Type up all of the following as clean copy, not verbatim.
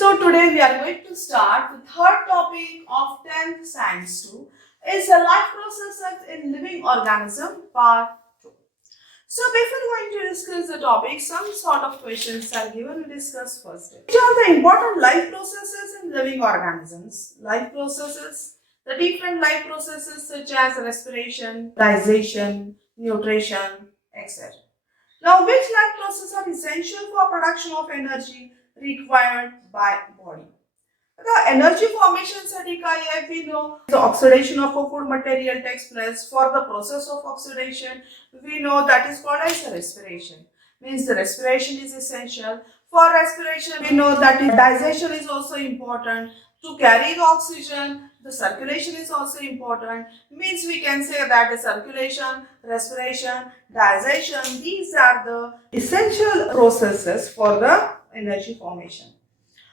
So today we are going to start the third topic of 10th Science 2 is the life processes in living organism part 2. So before going to discuss the topic, some sort of questions are given. We discuss first. Which are the important life processes in living organisms? Life processes, the different life processes such as respiration, digestion, nutrition, etc. Now, which life processes are essential for production of energy required by body? The energy formation साठी काय आहे? We know the oxidation of a food material takes place. For the process of oxidation, we know that is called as respiration. Means the respiration is essential. For respiration, we know that digestion is also important. To carry the oxygen, the circulation is also important. Means we can say that the circulation, respiration, digestion, these are the essential processes for the energy formation.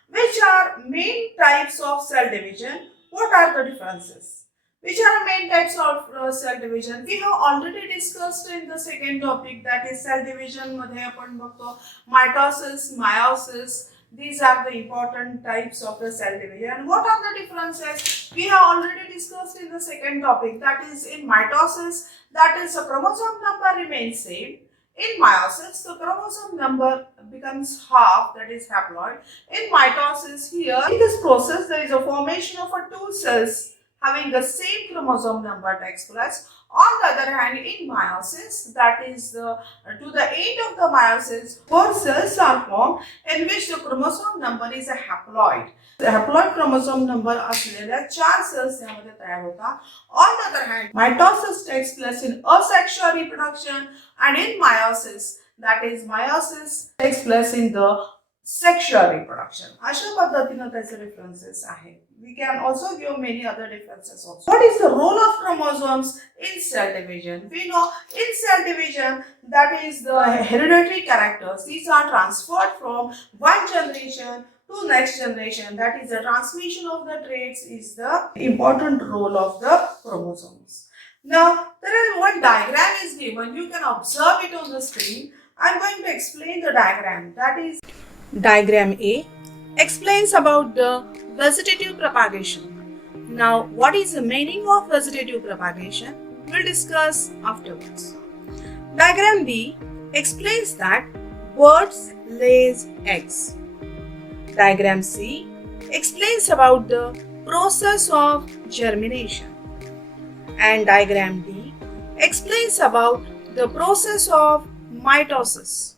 Which are main types of cell division? What are the differences? Which are the main types of cell division? We have already discussed in the second topic, that is cell division मध्ये आपण बघतो mitosis, meiosis. These are the important types of the cell division. And what are the differences? We have already discussed in the second topic, that is in mitosis, that is the chromosome number remains same. In meiosis, the chromosome number becomes half, that is haploid. In mitosis, here, in this process, there is a formation of two cells having the same chromosome number takes place. On the other hand, in meiosis, that is to the end of the meiosis, 4 cells are formed in which the chromosome number is a haploid. The haploid chromosome number असलेल्या 4 cells यामध्ये तयार होतात. On the other hand, mitosis takes place in asexual reproduction, and in meiosis, that is meiosis takes place in the sexual reproduction. अशा पद्धतीने त्याचे differences आहेत. We can also give many other differences also. What is the role of chromosomes in cell division? We know in cell division, that is the hereditary characters. These are transferred from one generation to next generation. That is the transmission of the traits is the important role of the chromosomes. Now, there is one diagram is given. You can observe it on the screen. I am going to explain the diagram. That is diagram A explains about the vegetative propagation. Now, what is the meaning of vegetative propagation? We'll discuss afterwards. Diagram B explains that birds lays eggs. Diagram C explains about the process of germination. And diagram D explains about the process of mitosis.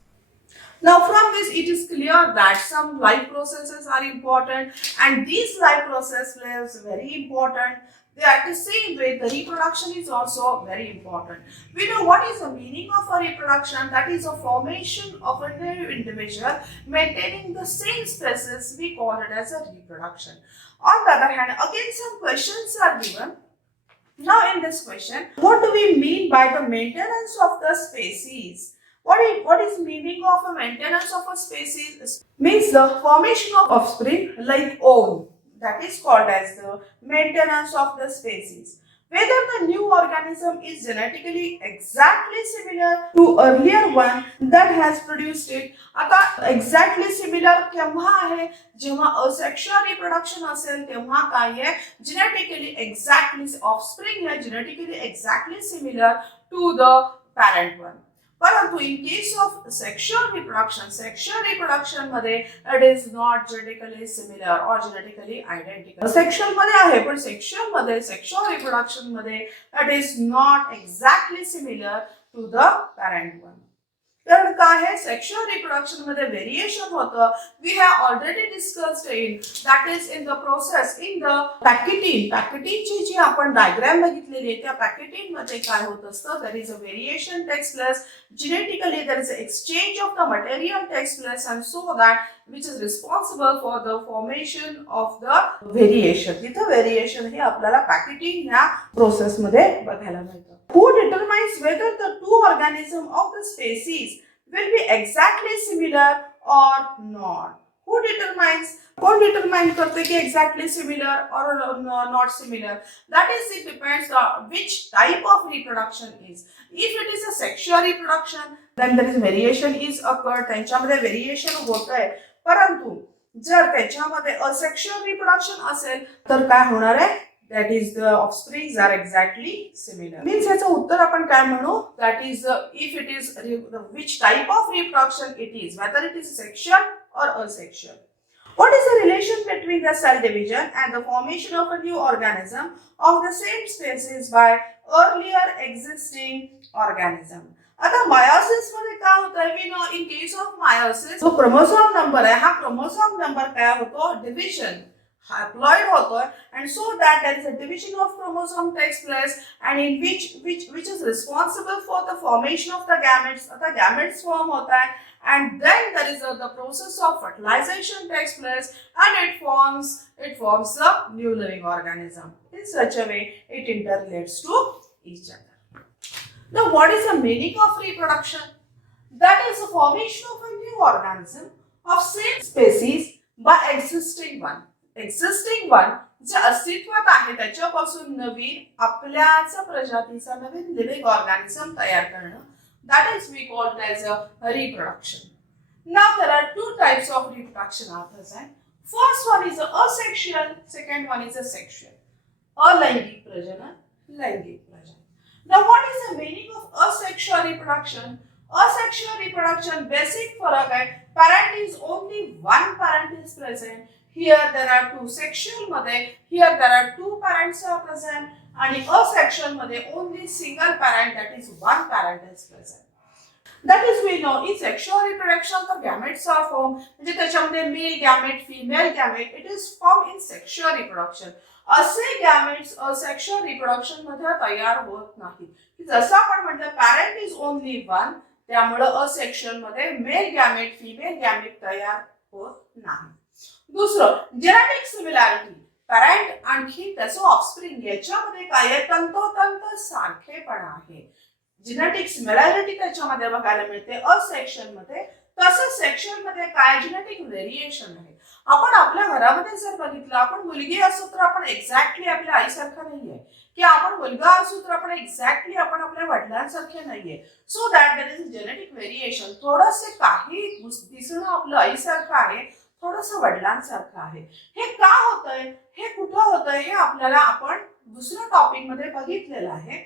Now from this it is clear that some life processes are important, and these life processes are very important. They are the same way the reproduction is also very important. We know what is the meaning of a reproduction, that is a formation of a new individual maintaining the same species. We call it as a reproduction. On the other hand, again some questions are given. Now in this question, what do we mean by the maintenance of the species? What is meaning of a maintenance of a species? Means the formation of offspring like ovum. That is called as the maintenance of the species. Whether the new organism is genetically exactly similar to earlier one that has produced it. आता exactly similar केव्हा आहे? जेव्हा asexual reproduction असेल तेव्हा काय आहे? Genetically exactly offspring है genetically exactly similar to the parent one. परंतु in case of sexual reproduction मध्ये it is not genetically similar or genetically identical. Sexual मध्ये आहे पण sexual reproduction मध्ये it is not exactly similar to the parent one. कारण काय आहे sexual reproduction मध्ये variation होतं. We have already discussed it, that is in the process in the packeting ची जी आपण diagram बघितलेली आहे त्या packeting मध्ये काय होत असतं, there is a variation takes place genetically, there is an exchange of the material takes place, and so that which is responsible for the formation of the variation. तिथं variation हे आपल्याला packeting ह्या process मध्ये बघायला मिळतं. Who determines whether the two organisms of the species will be exactly similar or not? Who determines? कौन determine करते कि exactly similar or not similar? That is, it depends on which type of reproduction is. If it is a sexual reproduction, then there is variation is occurred. त्यांच्यामध्ये variation होत आहे. परंतु जर त्याच्यामध्ये asexual reproduction असेल तर काय होणार आहे, that is the offsprings are exactly similar. Means याचं उत्तर आपण काय म्हणू, that is if it is which type of reproduction it is, whether it is sexual or asexual. What is the relation between the cell division and the formation of a new organism of the same species by earlier existing organism? आता meiosis मध्ये काय होतं, we know in case of meiosis जो chromosome number आहे, हा chromosome number काय होतो, division haploid होतोय, and so that there is a division of chromosome takes place, and in which is responsible for the formation of the gametes. The gametes form होता है, and then there is the process of fertilization takes place, and it forms a new living organism. In such a way, it interrelates to each other. Now, what is the meaning of reproduction? That is the formation of a new organism of same species by existing one. Existing one जे अस्तित्वात आहे त्याच्यापासून नवीन आपल्याच प्रजातीचा नवीन living organism तयार करणं, that is we called as a reproduction. Now there are two types of reproduction are present. First one is asexual, second one is a sexual. अलैंगिक प्रजनन, लैंगिक प्रजनन. Now what is the meaning of asexual reproduction? Asexual reproduction basic फरक है, parent is only one parent is present. Here there are two sexual मध्ये, here there are two parents are present, आणि asexual मध्ये only single parent, that is one parent is present. That is we know in sexual reproduction the gametes are formed, म्हणजे त्याच्यामध्ये male gamete, female gamete, it is formed in sexual reproduction. असे gametes asexual reproduction मध्ये तयार होत नाही. जसं आपण म्हटलं parent is only one, त्यामुळे asexual मध्ये male gamete, female gamete तयार होत नाही. दुसरं जेनेटिक सिमिलॅरिटी, पॅरेंट आणखी त्याचं ऑफस्प्रिंग याच्यामध्ये काय तंतोतंत सारखेपणा आहे. जेनेटिक सिमिलॅरिटी त्याच्यामध्ये बघायला मिळते असेक्शुअल मध्ये, तसंच सेक्शुअल मध्ये काय जेनेटिक व्हेरिएशन आहे. आपण आपल्या घरामध्ये जर बघितलं, आपण मुलगी असू तर आपण एक्झॅक्टली आपल्या आईसारखा नाहीये, की आपण मुलगा असू तर आपण एक्झॅक्टली आपण आपल्या वडिलांसारखे नाहीये. So that there is genetic variation. थोडंसे काही दिसणं आपलं आईसारखं आहे, थोडंसं वडिलांसारखं आहे. हे का होतंय, हे कुठं होतंय, हे आपल्याला आपण दुसऱ्या टॉपिक मध्ये बघितलेलं आहे.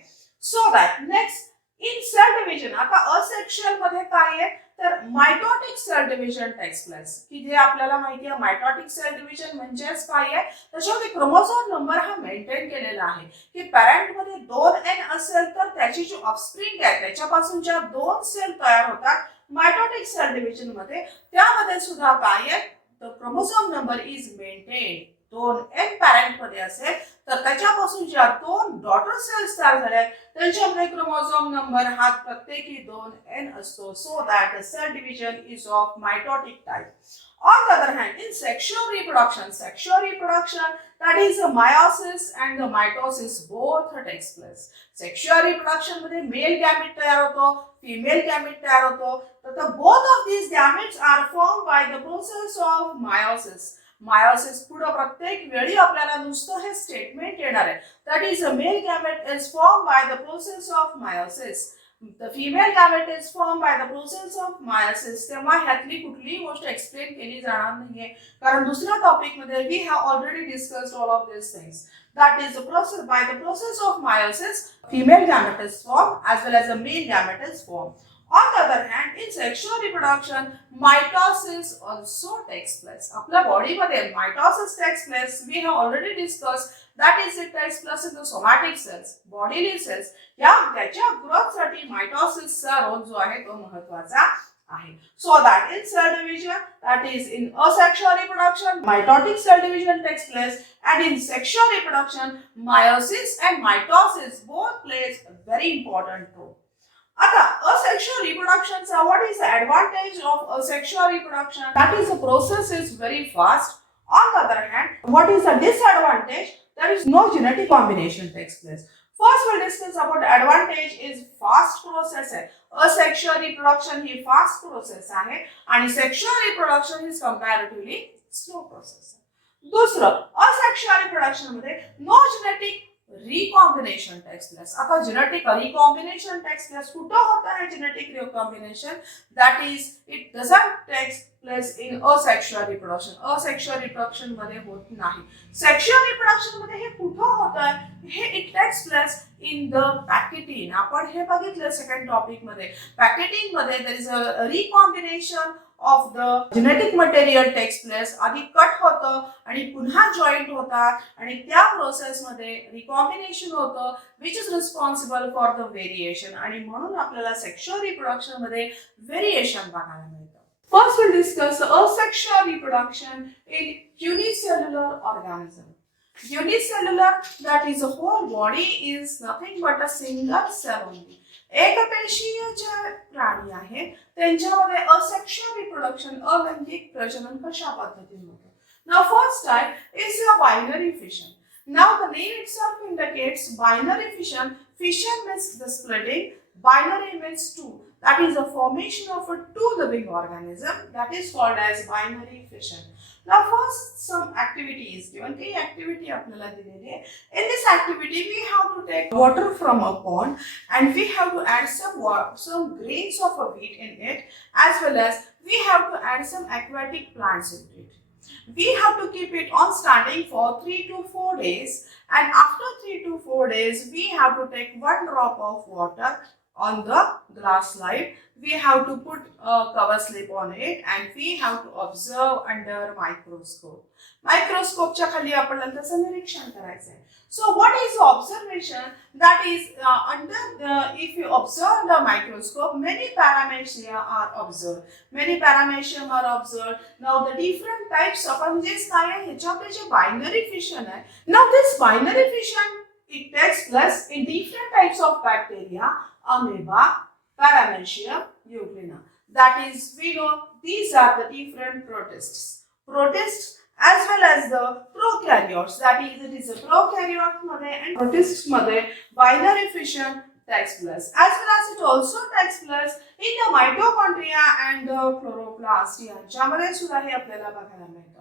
So that next in cell division, आता असेक्शुअल मध्ये काय आहे तर mitotic cell division takes place, की जे आपल्याला माहिती आहे मायटोटिक सेल डिव्हिजन म्हणजेच काय आहे, त्याच्यामध्ये क्रोमोसोम नंबर हा मेंटेन केलेला आहे, की पॅरेंट मध्ये 2n असेल तर त्याची जी ऑफस्प्रिंग आहे त्याच्यापासून ज्या 2 सेल तयार होतात मायटोटिक सेल डिव्हिजन मध्ये, त्यामध्ये सुद्धा काय आहे the chromosome number is maintained. 2n parent मध्ये असेल तर त्याच्यापासून ज्या 2 डॉटर सेल्स तयार झाल्या त्यांच्यामध्ये क्रोमोसोम नंबर हा प्रत्येकी 2n असतो. So that the cell division is of mitotic type. On the other hand, in sexual reproduction, that is the meiosis and the mitosis both takes place. Sexual reproduction मध्ये male gamete तयार होतो, female gamete तयार होतो. तर both of these gametes are formed by the process of meiosis. Meiosis पुढे प्रत्येक वेळी आपल्याला नुसतं हे स्टेटमेंट येणार आहे. That is the male gamete is formed by the process of meiosis. The female gamete is formed by the process of meiosis. तेव्हा ह्यातली कुठलीही गोष्ट एक्सप्लेन केली जाणार नाहीये, कारण दुसऱ्या टॉपिक मध्ये we have already discussed all of these things. That is the process, by the process of meiosis, female gamete is formed as well as the male gamete is formed. On the other hand, in sexual reproduction, mitosis also takes place. आपल्या body मध्ये mitosis takes place. We have already discussed that is it takes place in the somatic cells, bodily cells. या त्याच्या growth साठी mitosis चा role जो आहे तो महत्त्वाचा आहे. So that in cell division, that is in asexual reproduction, mitotic cell division takes place, and in sexual reproduction, meiosis and mitosis both plays a very important role. आता asexual reproduction, so what is the advantage of asexual reproduction? That is the process is very fast. On the other hand, what is the disadvantage? There is no genetic combination takes place. First we'll discuss about the advantage is fast process है. Asexual reproduction ही fast process आहे आणि sexual reproduction is comparatively slow process. दूसरं asexual reproduction मध्ये no genetic recombination takes place. आता genetic recombination takes place. कुठं होता है genetic recombination? That is it doesn't takes place in asexual reproduction. Asexual reproduction मध्ये होत नाही. Sexual reproduction मध्ये हे कुठं होतं? हे it takes place in the packaging. आपण हे बघितलं सेकंड टॉपिक मध्ये. पॅकेटिंग मध्ये there is a recombination of the genetic material takes place. आधी कट होतं आणि पुन्हा जॉईंट होतात आणि त्या प्रोसेस मध्ये रिकॉम्बिनेशन होतं which is responsible for the variation आणि म्हणून आपल्याला सेक्शुअल रिप्रोडक्शन मध्ये व्हेरिएशन बघायला मिळतं. First we'll discuss asexual reproduction in unicellular organism. Unicellular, that is a whole body, is nothing but a single cell only. एकपेशीय जे प्राणी आहेत त्यांच्यामध्ये asexual reproduction अलैंगिक प्रजनन कशा पद्धतीने होतं. Now first type is a binary fission. Now the name itself indicates binary fission. Fission means the splitting. Binary means two. That is the formation of a two living organism. That is called as binary fission. Now first some activities given. The activity आपल्याला दिलेली आहे. In this activity we have to take water from a pond and we have to add some grains of a wheat in it, as well as we have to add some aquatic plants in it. We have to keep it on standing for 3 to 4 days, and after 3 to 4 days we have to take 1 drop of water on the glass slide. We have to put a cover slip on it and we have to observe under microscope. Microscope च्या खाली आपल्याला त्याचं निरीक्षण करायचं आहे. So what is observation? That is if you observe the microscope, many paramecia are observed. Many paramecia are observed. Now the different types of म्हणजे काय आहे ह्याच्यामध्ये जे binary fission आहे. Now this binary fission it takes place in different types of bacteria, amoeba, paramecia, euglena. That is, we know these are the different protists. Protists as well as the prokaryotes. That is, it is a prokaryote मध्ये and protists मध्ये binary fission takes place. As well as it also takes place in the mitochondria and the chloroplast. यांच्यामध्ये सुद्धा हे आपल्याला बघायला मिळतं.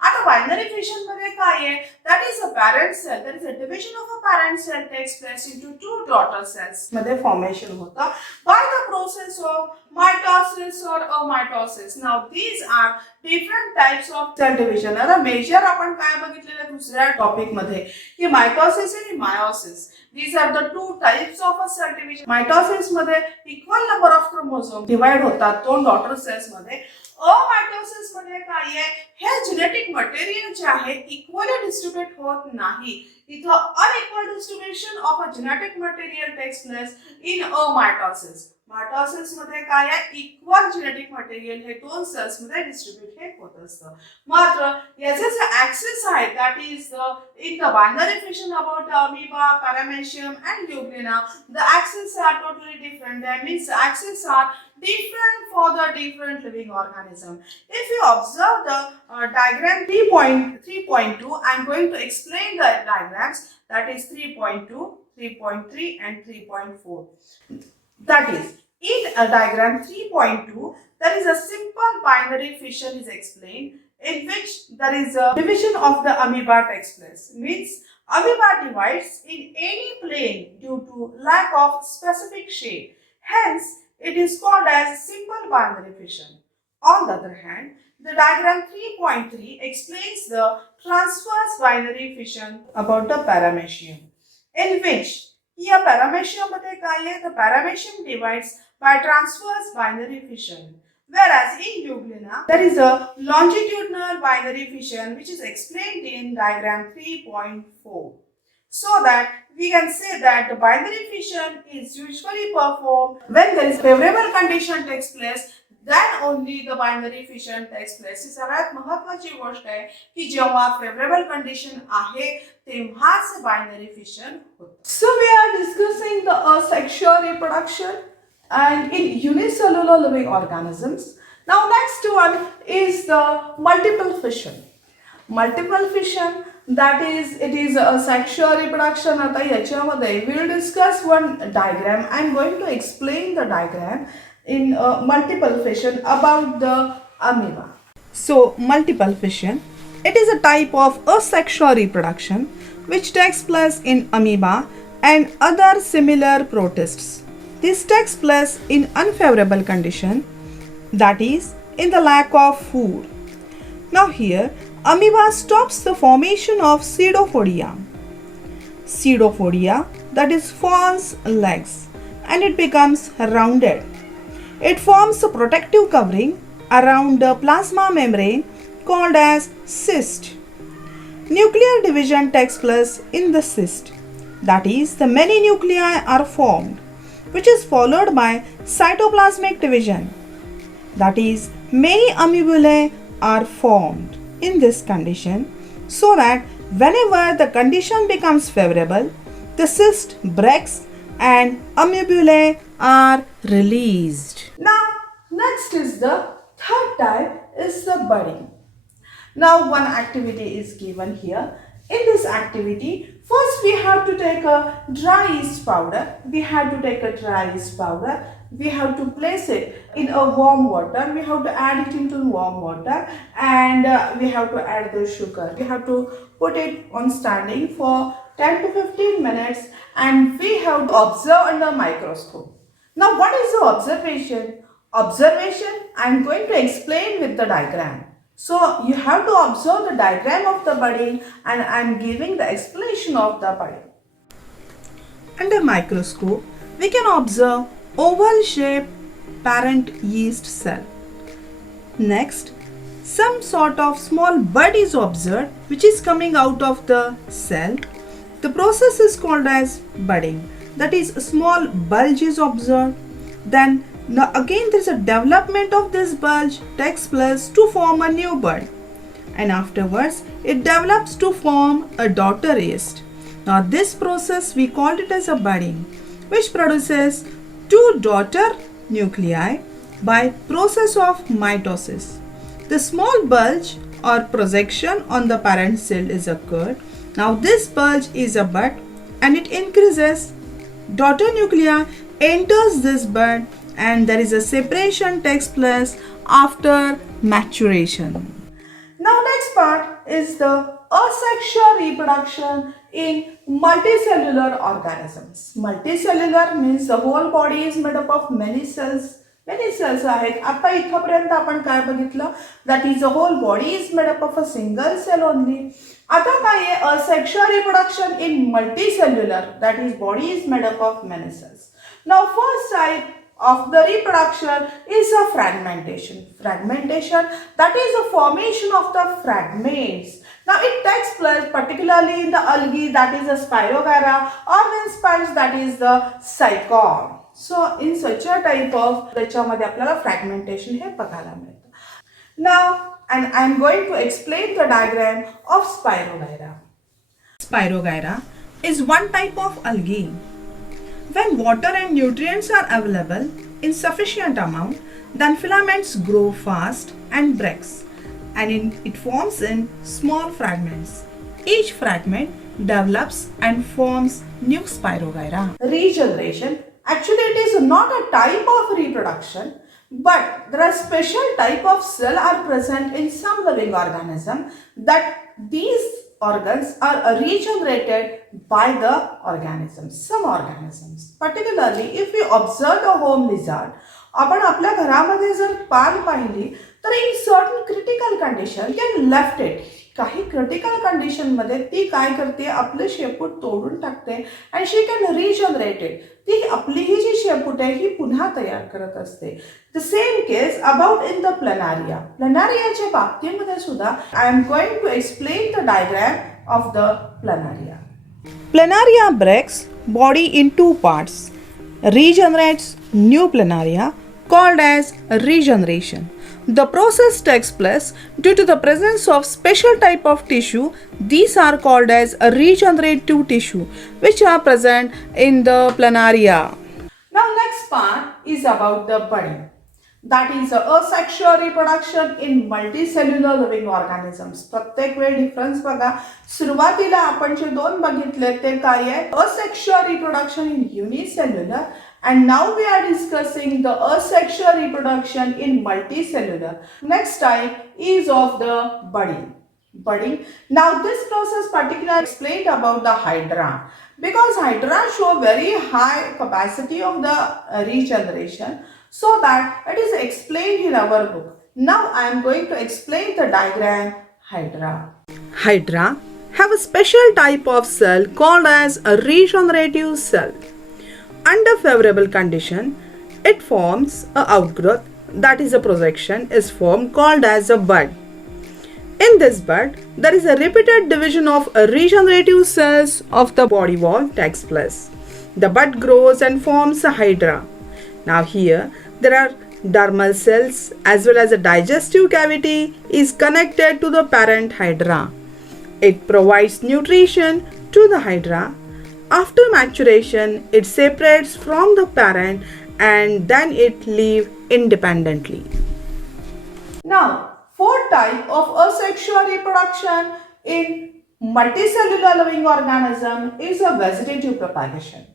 आता binary fission मध्ये काय आहे? That is a parent cell. There is a division of a parent cell takes place into two daughter cells. मध्ये formation होतं by the process of mitosis or amitosis. Now these are different types of cell division. आता major आपण काय बघितलेलं दुसऱ्या topic मध्ये की mitosis आणि meiosis. These are the two types of a cell division. Mitosis मध्ये equal number of chromosomes divide होतात दोन daughter cells मध्ये. अमायटोसिस मध्ये काय आहे हे जेनेटिक मटेरियल जे आहे इक्वली डिस्ट्रीब्यूट होत नाही. इथं unequal distribution of a genetic material takes place in amitosis. Mitosis मध्ये काय आहे इक्वल जेनेटिक मटेरियल हे दोन सेल्स मध्ये डिस्ट्रीब्यूट हे होत असतं. मात्र याचे जे ऍक्सिस आहे that is in the binary fission about amoeba, paramecium and euglena, the axes are totally different. That means the axes are different for the different living organism. If you observe the diagram 3.2, I am going to explain the diagrams, that is 3.2, 3.3 and 3.4. That is, in diagram 3.2, there is a simple binary fission is explained in which there is a division of the amoeba takes place. Means amoeba divides in any plane due to lack of specific shape. Hence, it is called as simple binary fission. On the other hand, the diagram 3.3 explains the transverse binary fission about the paramecium, in which here paramecium मध्ये काय आहे the paramecium divides by transverse binary fission, whereas in euglena there is a longitudinal binary fission which is explained in diagram 3.4. So that we can say that the binary fission is usually performed when there is favorable condition takes place, then only the binary fission takes place. ही सगळ्यात महत्त्वाची गोष्ट आहे की जेव्हा favorable condition आहे तेव्हाच binary fission होतं. So we are discussing the asexual reproduction and in unicellular living organisms. Now next one is the multiple fission. Multiple fission, that is, it is a sexual reproduction. आता याच्यामध्ये we will discuss one diagram. I am going to explain the diagram in multiple fission about the amoeba. So multiple fission, it is a type of asexual reproduction which takes place in amoeba and other similar protists. This takes place in unfavorable condition, that is, in the lack of food. Now here, amoeba stops the formation of pseudopodia. Pseudopodia, that is, forms legs and it becomes rounded. It forms a protective covering around the plasma membrane called as cyst. Nuclear division takes place in the cyst. That is, the many nuclei are formed, which is followed by cytoplasmic division. That is, many amoebulae are formed in this condition, so that whenever the condition becomes favorable, the cyst breaks and amoebulae are released. Now, next is the third type is the budding. Now, one activity is given here. In this activity, first we have to take a dry yeast powder. We have to place it in a warm water. We have to add it into warm water and we have to add the sugar. We have to put it on standing for 10 to 15 minutes and we have to observe under microscope. Now, what is the observation? I am going to explain with the diagram. So, you have to observe the diagram of the budding and I am giving the explanation of the budding. Under microscope, we can observe oval shaped parent yeast cell. Next, some sort of small bud is observed which is coming out of the cell. The process is called as budding. That is, a small bulge is observed. Then now again there is a development of this bulge takes place to form a new bud and afterwards it develops to form a daughter yeast. Now this process we called it as a budding, which produces two daughter nuclei by process of mitosis. The small bulge or projection on the parent cell is occurred. Now this bulge is a bud and it increases. Daughter nuclei enters this bud and there is a separation takes place after maturation. Now next part is the asexual reproduction in multicellular organisms. Multicellular means the whole body is made up of many cells. Many cells आहेत. आता इथपर्यंत आपण काय बघितलं? That is, the whole body is made up of a single cell only. आता काय आहे? Asexual reproduction in multicellular, that is, body is made up of many cells. Now first type of the reproduction is a fragmentation. Fragmentation, that is the formation of the fragments. Now it takes place particularly in the algae, that is the Spirogyra, or in sponge, that is the cycon. So in such a type of त्याच्यामध्ये आपल्याला fragmentation हे बघायला मिळतं. Now, and I am going to explain the diagram of Spirogyra. Spirogyra is one type of algae. When water and nutrients are available in sufficient amount, then filaments grow fast and breaks, and it forms in small fragments. Each fragment develops and forms new Spirogyra. Regeneration, actually it is not a type of reproduction, but there are special type of cell are present in some living organism that these organs are regenerated by the organisms, some organisms. Particularly if we observe a home lizard, आपण आपल्या घरामध्ये जर पाल पाहिली तर in certain critical condition can left it. काही critical condition मध्ये ती काय करते, आपले शेपूट तोडून टाकते and she can regenerate it. ती आपली ही जी शेपूट आहे ही पुन्हा तयार करत असते. The same case about in the planaria. प्लॅनारियाच्या बाबतीमध्ये सुद्धा I am going to explain the diagram of the planaria. Planaria breaks body in two parts, regenerates new planaria called as regeneration. The process takes place due to the presence of special type of tissue. These are called as a regenerative tissue which are present in the planaria. Now next part is about the budding. That is asexual reproduction in multicellular living organisms. प्रत्येक वेळ difference बघा. सुरुवातीला आपण जे दोन बघितले ते काय आहे? Asexual reproduction in unicellular. And now we are discussing the asexual reproduction in multicellular. Next type is of the budding. Now this process particularly explained about the hydra. Because hydra show very high capacity of the regeneration, so that it is explained in our book. Now I am going to explain the diagram Hydra. Hydra have a special type of cell called as a regenerative cell. Under favorable condition, it forms a outgrowth, that is a projection is formed called as a bud. In this bud, there is a repeated division of regenerative cells of the body wall takes place. The bud grows and forms a hydra. Now here there are dermal cells as well as a digestive cavity is connected to the parent hydra. It provides nutrition to the hydra. After maturation, it separates from the parent and then it lives independently. Now, fourth type of asexual reproduction in multicellular living organism is a vegetative propagation.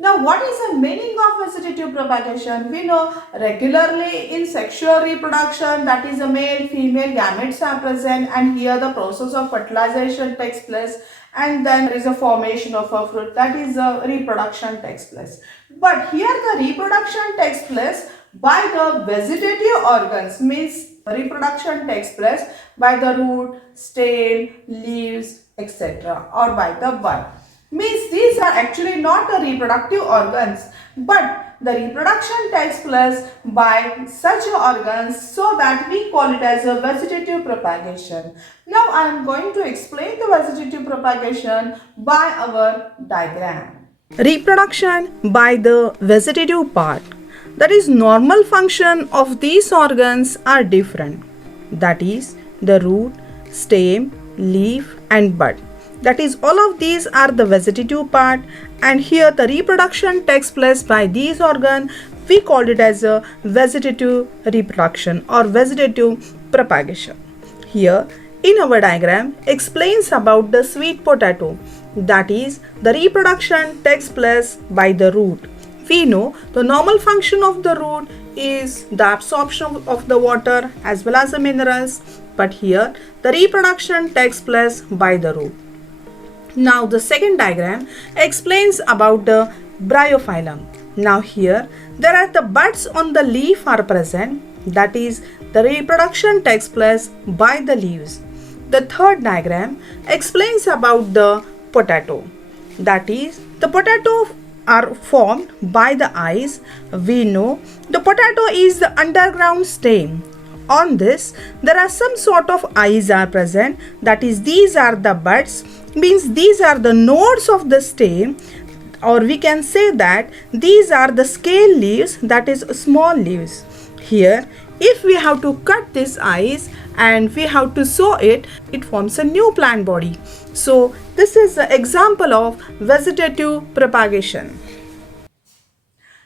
Now, what is the meaning of vegetative propagation? We know regularly in sexual reproduction, that is a male female gametes are present, and here the process of fertilization takes place, and then there is a formation of a fruit, that is a reproduction takes place. But here the reproduction takes place by the vegetative organs, means reproduction takes place by the root, stem, leaves, etc. or by the bud. Means these are actually not the reproductive organs, but the reproduction takes place by such organs, so that we call it as a vegetative propagation. Now I am going to explain the vegetative propagation by our diagram. Reproduction by the vegetative part, that is normal function of these organs are different, that is the root, stem, leaf and bud. That is all of these are the vegetative part, and here the reproduction takes place by these organs. We call it as a vegetative reproduction or vegetative propagation. Here in our diagram explains about the sweet potato, that is the reproduction takes place by the root. We know the normal function of the root is the absorption of the water as well as the minerals, but here the reproduction takes place by the root. Now the second diagram explains about the Bryophylum. Now here there are the buds on the leaf are present, that is the reproduction takes place by the leaves. The third diagram explains about the potato, that is the potato are formed by the eyes. We know the potato is the underground stem. On this there are some sort of eyes are present, that is these are the buds, means these are the nodes of the stem, or we can say that these are the scale leaves, that is small leaves. Here if we have to cut these eyes and we have to sow it, it forms a new plant body. So this is the example of vegetative propagation.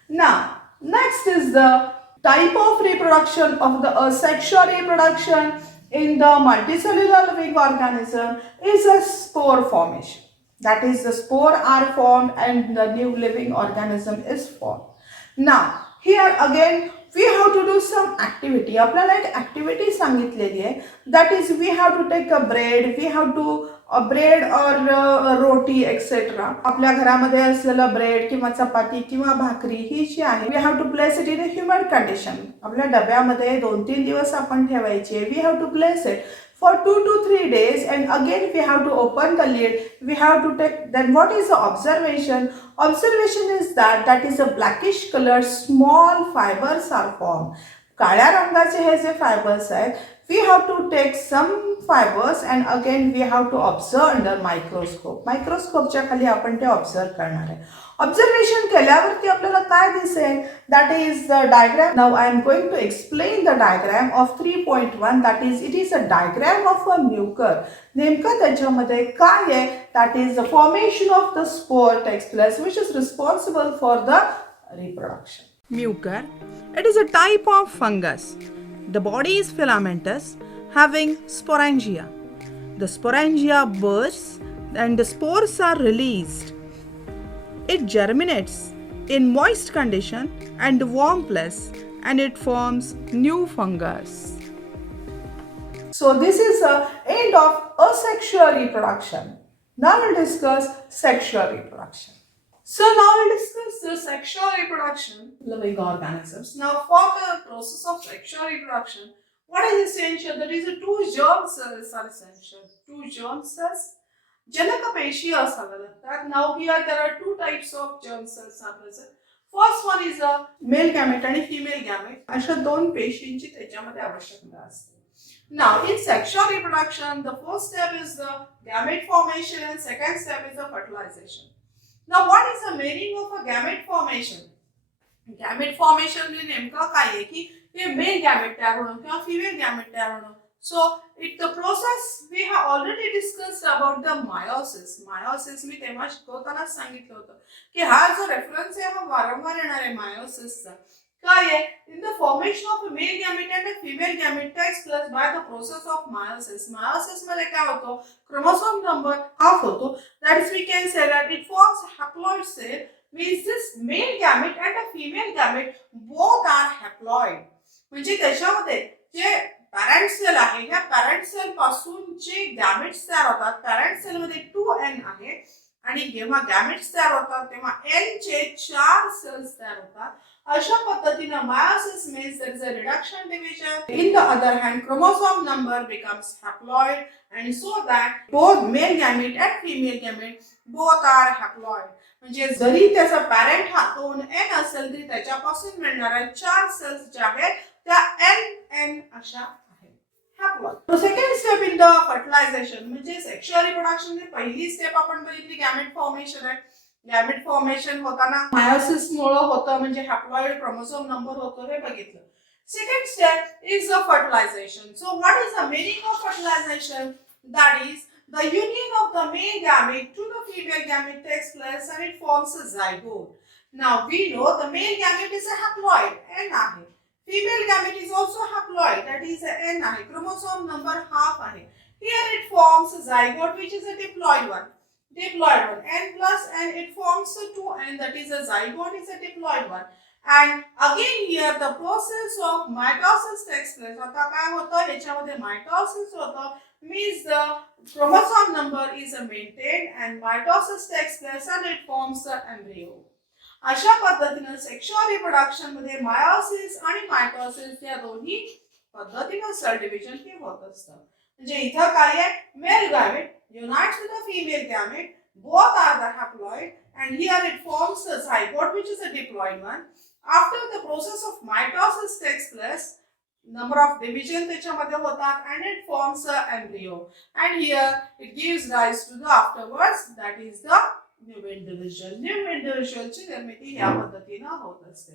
Now next is the type of reproduction of the asexual reproduction in the multicellular living organism is a spore formation. That is, the spore are formed and the new living organism is formed. Now here again we have to do some activity. आपल्याला एक activity सांगितलेली आहे, that is we have to take a bread, we have to bread or roti etc. आपल्या घरामध्ये असलेलं bread किंवा चपाती किंवा भाकरी ही जी आहे, we have to place it in a humid condition. आपल्या डब्यामध्ये 2-3 दिवस आपण ठेवायची आहे. We have to place it for 2 to 3 days, and again we have to open the lid. We have to take, then what is the observation? Observation is that is a blackish color small fibers are formed. काळ्या रंगाचे हे जे fibres आहेत, we have to take some fibers and again we have to observe under microscope. मायक्रोस्कोपच्या खाली आपण ते observe करणार आहे. Observation केल्यावरती आपल्याला काय दिसेल? That is the diagram. Now I am going to explain the diagram of 3.1. That is, it is a diagram of a mucor. नेमकं त्याच्यामध्ये काय आहे? That is the formation of the spore takes place, which is responsible for the reproduction. Mucor, it is a type of fungus. The body is filamentous, having sporangia. The sporangia bursts and the spores are released. It germinates in moist condition and warm place, and it forms new fungus. So this is the end of asexual reproduction. Now we'll discuss sexual reproduction. So now we'll discuss the sexual reproduction living organisms. Now for the process of sexual reproduction, What is essential? That is, two germ cells are essential. Two germ cells. जनक पेशी असाव्या लागतात. Now here there are two types of germ cells are present. First one is a male gamete आणि female gamete. अशा दोन पेशींची त्याच्यामध्ये आवश्यकता असते. Now in sexual reproduction, the first step is the gamete formation, second step is the fertilization. Now what is the meaning of a gamete formation? Gamete formation म्हणजे नेमकं काय आहे की हे मेल गॅमेट तयार होणं किंवा फिमेल गॅमेट तयार होणं. So the process we have already discussed about the meiosis. Meiosis मी तेव्हा शिकवतानाच सांगितलं होतं की हा जो रेफरन्स आहे हा वारंवार येणार आहे meiosis चा. काय आहे? In the formation of a male gamete and a female gamete takes place by the process of meiosis. Meiosis मध्ये काय होतं? Chromosome number half होतो. That is, we can say that it forms haploid cell, means this male gamete and a female gamete both are haploid. म्हणजे त्याच्यामध्ये जे parent cell आहे ह्या parent cell पासून जे gametes तयार होतात, पॅरेंट सेल मध्ये 2n आहे आणि जेव्हा गॅमेट्स तयार होतात तेव्हा n चे 4 सेल्स तयार होतात. अशा पद्धतीने meiosis means there is a reduction division. In the other hand, chromosome number becomes haploid, and so that both male gamete and female gamete both are haploid. म्हणजे जरी त्याचा पॅरेंट हा 2n असेल तरी त्याच्यापासून मिळणाऱ्या 4 सेल्स ज्या आहेत त्या n अशा आहेत. Haploid. So second step in the fertilization म्हणजे सेक्शुअल रिप्रोडक्शन ची पहिली स्टेप आपण बघितली गॅमेट फॉर्मेशन आहे. गॅमेट फॉर्मेशन होताना meiosis मुळे होतं म्हणजे हॅप्लॉइड क्रोमोसोम नंबर होतो हे बघितलं. Second step is the fertilization. So what is the meaning of fertilization? That is, the union of the male gamete to the female gamete takes place and it forms a zygote. Now we know the male gamete is a haploid, n आहे. Female gamete is also haploid, that is a n आहे. Chromosome number half आहे. Here it forms a zygote which is a diploid one. Diploid one. N plus n, it forms a 2n, that is a zygote is a diploid one. And again here the process of mitosis takes place. आता काय होतं याच्यामध्ये mitosis होतं, means the chromosome number is maintained and mitosis takes place and it forms the embryo. अशा पद्धतीने sexual reproduction मध्ये meiosis आणि mitosis या दोन्ही पद्धतीने सेल डिव्हिजन हे होत असतं. म्हणजे इथं काय आहे, mail gamete unites with the female gamete, both are the haploid, and here it forms a zygote which is a diploid one. After the process of mitosis takes place, number of division त्याच्यामध्ये होतात and it forms a embryo, and here it gives rise to the afterwards, that is the new individual. New individual ची निर्मिती ह्या पद्धतीने होत असते.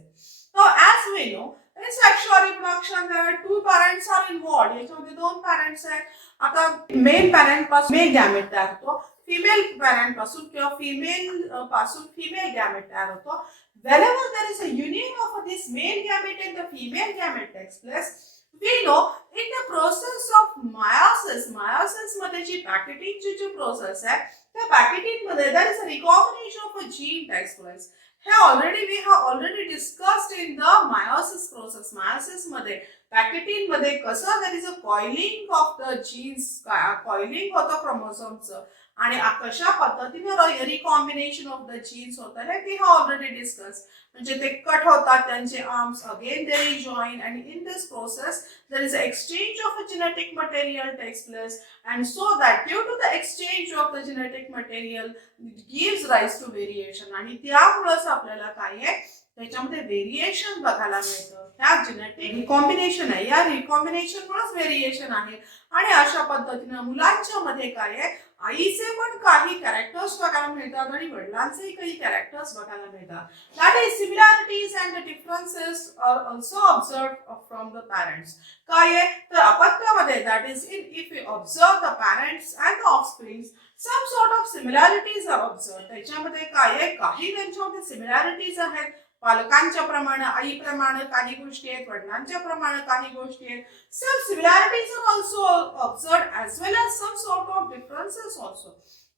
Now as we know, in sexual reproduction there are two parents are involved. याच्यामध्ये दोन parents आहेत. आता मेल पॅरेंट पासून मेल गॅमेट तयार होतो, फिमेल पॅरेंट पासून किंवा फिमेल पासून फिमेल गॅमेट तयार होतो. Whenever there is a union of this male gamete and the female gamete takes place, we know in the process of meiosis मध्ये जी पॅकेटिंगची जी process आहे त्या पॅकेटिंग मध्ये there is a recombination of a gene takes place. we have already discussed in the meiosis process. Meiosis मध्ये packeting मध्ये कसं there is a coiling of the genes, coiling होतं क्रोमोसोमचं आणि कशा पद्धतीने रिकॉम्बिनेशन ऑफ द जीन्स होतं हे we have already discuss. म्हणजे ते कट होतात त्यांचे arms, again they rejoin, and in this process there is an exchange of a genetic material takes place, and so that due to the exchange of the genetic material it gives rise to variation. आणि त्यामुळेच आपल्याला काय आहे त्याच्यामध्ये variation बघायला मिळतं. ह्या genetic recombination आहे, या रिकॉम्बिनेशन मुळेच व्हेरिएशन आहे. आणि अशा पद्धतीने मुलांच्या मध्ये काय आहे आईचे पण काही कॅरेक्टर्स बघायला मिळतात आणि वडिलांचेही काही कॅरेक्टर्स बघायला मिळतात. That is similarities and the differences are also observed from the parents. काय आहे तर अपत्यामध्ये that is if you observe the parents and the offsprings some sort of similarities are observed. त्याच्यामध्ये काय आहे काही त्यांच्यामध्ये सिमिलॅरिटीज आहेत. पालकांच्या प्रमाणे आईप्रमाणे काही गोष्टी आहेत, वडिलांच्या प्रमाणे काही गोष्टी आहेत. Some similarities are also observed as well as some sort of differences also.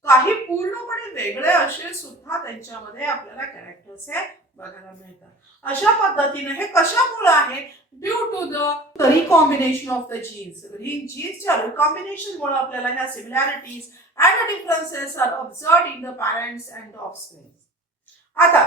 काही पूर्णपणे वेगळे असे सुद्धा त्यांच्यामध्ये आपल्याला कॅरेक्टर्स हे बघायला मिळतात. अशा पद्धतीने हे कशामुळे आहे due to the recombination of the genes. जीन्सच्या रिकॉम्बिनेशन मुळे आपल्याला ह्या similarities and the differences are observed in the parents and the offspring. आता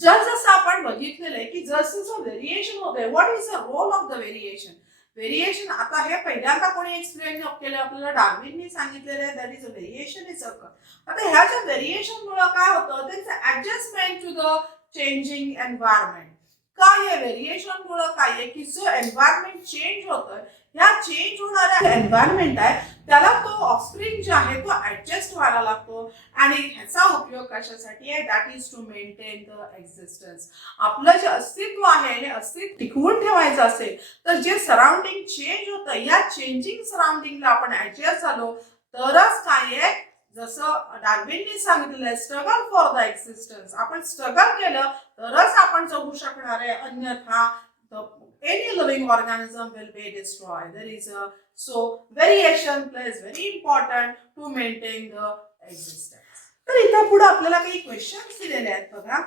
जसं आपण बघितलेलं आहे की जसं व्हेरिएशन होते, what is the role of the variation. Variation आता हे पहिल्यांदा कोणी एक्सप्लेन केलं आपल्याला डार्विनने सांगितलेलं आहे that is a variation is occur. आता ह्याच्या व्हेरिएशन मुळे काय होतं त्यांचं adjustment to the changing environment. काय आहे व्हेरिएशन मुळे काय आहे की जो एन्व्हायरमेंट चेंज होतोय ह्या चेंज होणाऱ्या एन्व्हायरमेंट आहे त्याला तो ऑफस्प्रिंग जे आहे तो ऍडजस्ट व्हायला लागतो आणि ह्याचा उपयोग कशासाठी आहे that is to maintain the existence. आपलं जे अस्तित्व आहे हे अस्तित्व टिकवून ठेवायचं असेल तर जे सराउंडिंग चेंज होतं या चेंजिंग सराउंडिंगला आपण ऍडजस्ट झालो तरच काय आहे जसं डार्विनने सांगितलेलं आहे स्ट्रगल फॉर द एक्झिस्टन्स. आपण स्ट्रगल केलं तरच आपण जगू शकणार आहे अन्यथा any living organism will be destroyed. There is a so variation plays very important to maintain the existence. तर इथं पुढे आपल्याला काही क्वेश्चन्स दिलेले आहेत बघा.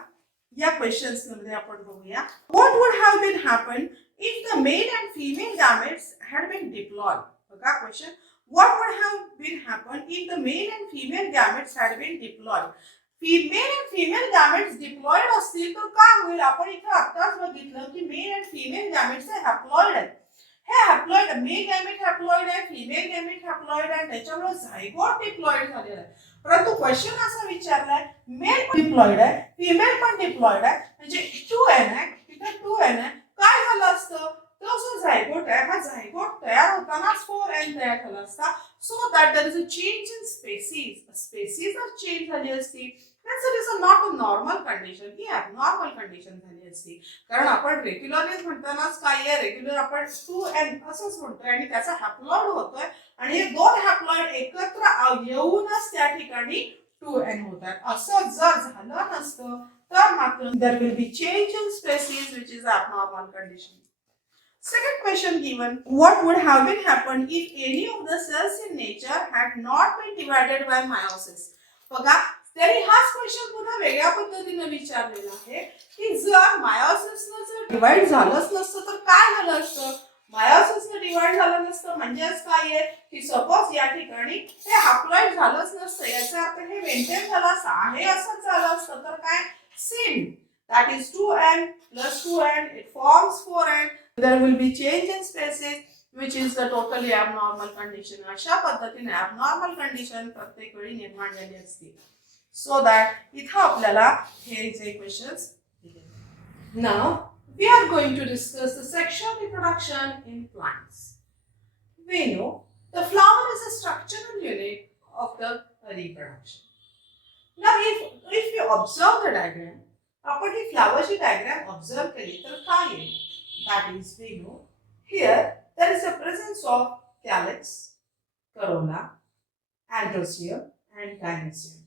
या क्वेश्चन्स मध्ये आपण बघूया what would have been happened if the male and female gametes had been diploid. बघा question what would have been happened if the male and female gametes had been diploid. Male and female gametes diploid असतील तर काय होईल. आपण इथे आताच बघितलं की मेल अँड फिमेल गॅमेट्स हे हॅप्लॉइड आहेत. हे हॅप्लॉइड मेल गॅमेट हॅप्लॉइड आहे फिमेल गॅमेट हॅप्लॉइड आहे त्याच्यामुळे झायगोट डिप्लॉइड झालेला आहे. परंतु क्वेश्चन असा विचारलाय मेल पण डिप्लॉइड आहे फिमेल पण डिप्लॉइड आहे म्हणजे 2n आहे तिथे 2n आहे काय झालं असतं तो जो झायगोट आहे हा झायगोट तयार होतानाच 4n तयार झाला असता. So that there is a change in species. Species जर चेंज झाली असती that's it is not a normal condition. He abnormal condition झाली असती. कारण आपण रेग्युलरली म्हणतानाच काय आहे रेग्युलर आपण 2n असंच म्हणतोय आणि त्याचा हॅप्लॉइड होतोय आणि हे दोन हॅप्लॉइड एकत्र येऊनच त्या ठिकाणी 2n होतात. असं जर झालं नसतं तर मात्र there will be change in species which is abnormal condition. Second question given, what would have been happened if any of the cells in nature had not been divided by meiosis. बघा तरी हाच question पुन्हा वेगळ्या पद्धतीने विचारलेला आहे की जर मायोसिसनं जर डिवाइड झालंच नसतं तर काय झालं असतं. मायोसिसनं डिवाइड झालं नसतं म्हणजेच काय आहे की सपोज या ठिकाणी हे हॅप्लॉइड झालंच नसतं याचा अर्थ हे मेंटेन झालं असतं आहे असंच झालं असतं तर काय same that is 2n plus 2n it forms 4n. There will be change in species which is the totally abnormal condition. अशा पद्धतीने abnormal condition प्रत्येक वेळी निर्माण झाली असते. So that इथं आपल्याला हे जे क्वेश्चन्स दिले. Now we are going to discuss the sexual reproduction in plants. We know the flower is a structural unit of the reproduction. Now if you observe the diagram आपण ही फ्लावरची diagram observe केली तर काय येईल that is we know here there is a presence of calyx corolla androecium and gynoecium.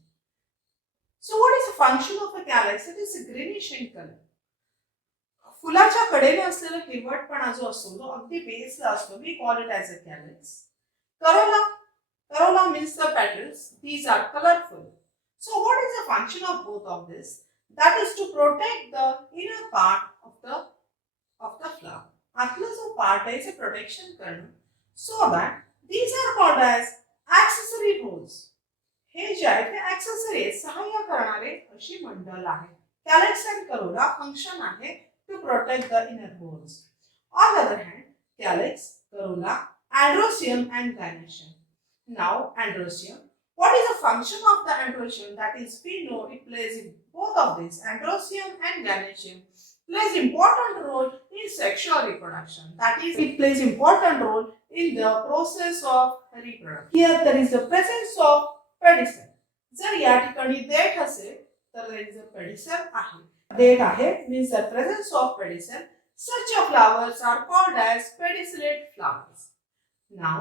So what is the function of a calyx. It is greenish in colour. फुलाच्या कडेने असलेला हिरवटपणा जो असतो तो अगदी बेसला असतो. We call it as a calyx. Corolla means the petals these are colourful. So what is the function of both of this. That is to protect the inner part of the flower. आतला जो part आहे ते protection करणं. So that these are called as accessory roles. हे जे आहे ते accessory सहाय्य करणारे अशी मंडल आहे. Calyx and corolla function आहे to protect the inner holes. On the other hand, calyx, corolla, androecium and gynoecium. Now androecium. What is the function of the androecium? That is, we know it plays in both of these, androecium and gynoecium, plays important role in sexual reproduction. That is, it plays important role in the process of reproduction. Here there is the presence of pedicel. जर या ठिकाणी देठ असेल तर there is a pedicel आहे. देठ आहे means the presence of pedicel. Such flowers are called as pedicellate flowers. Now,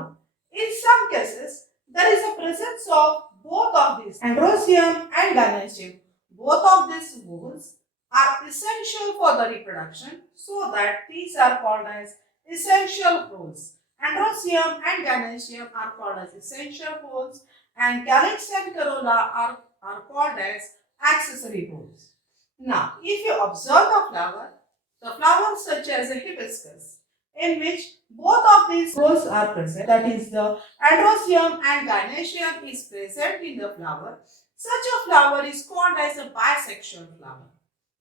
in some cases, there is a presence of both of these, androecium and gynoecium. Both of these whorls are essential for the reproduction, so that these are called as essential whorls. Androecium and gynoecium are called as essential whorls, and calyx and corolla are called as accessory whorls. Now, if you observe the flowers such as a hibiscus, in which both of these whorls are present, that is the androecium and gynoecium is present in the flower. Such a flower is called as a bisexual flower.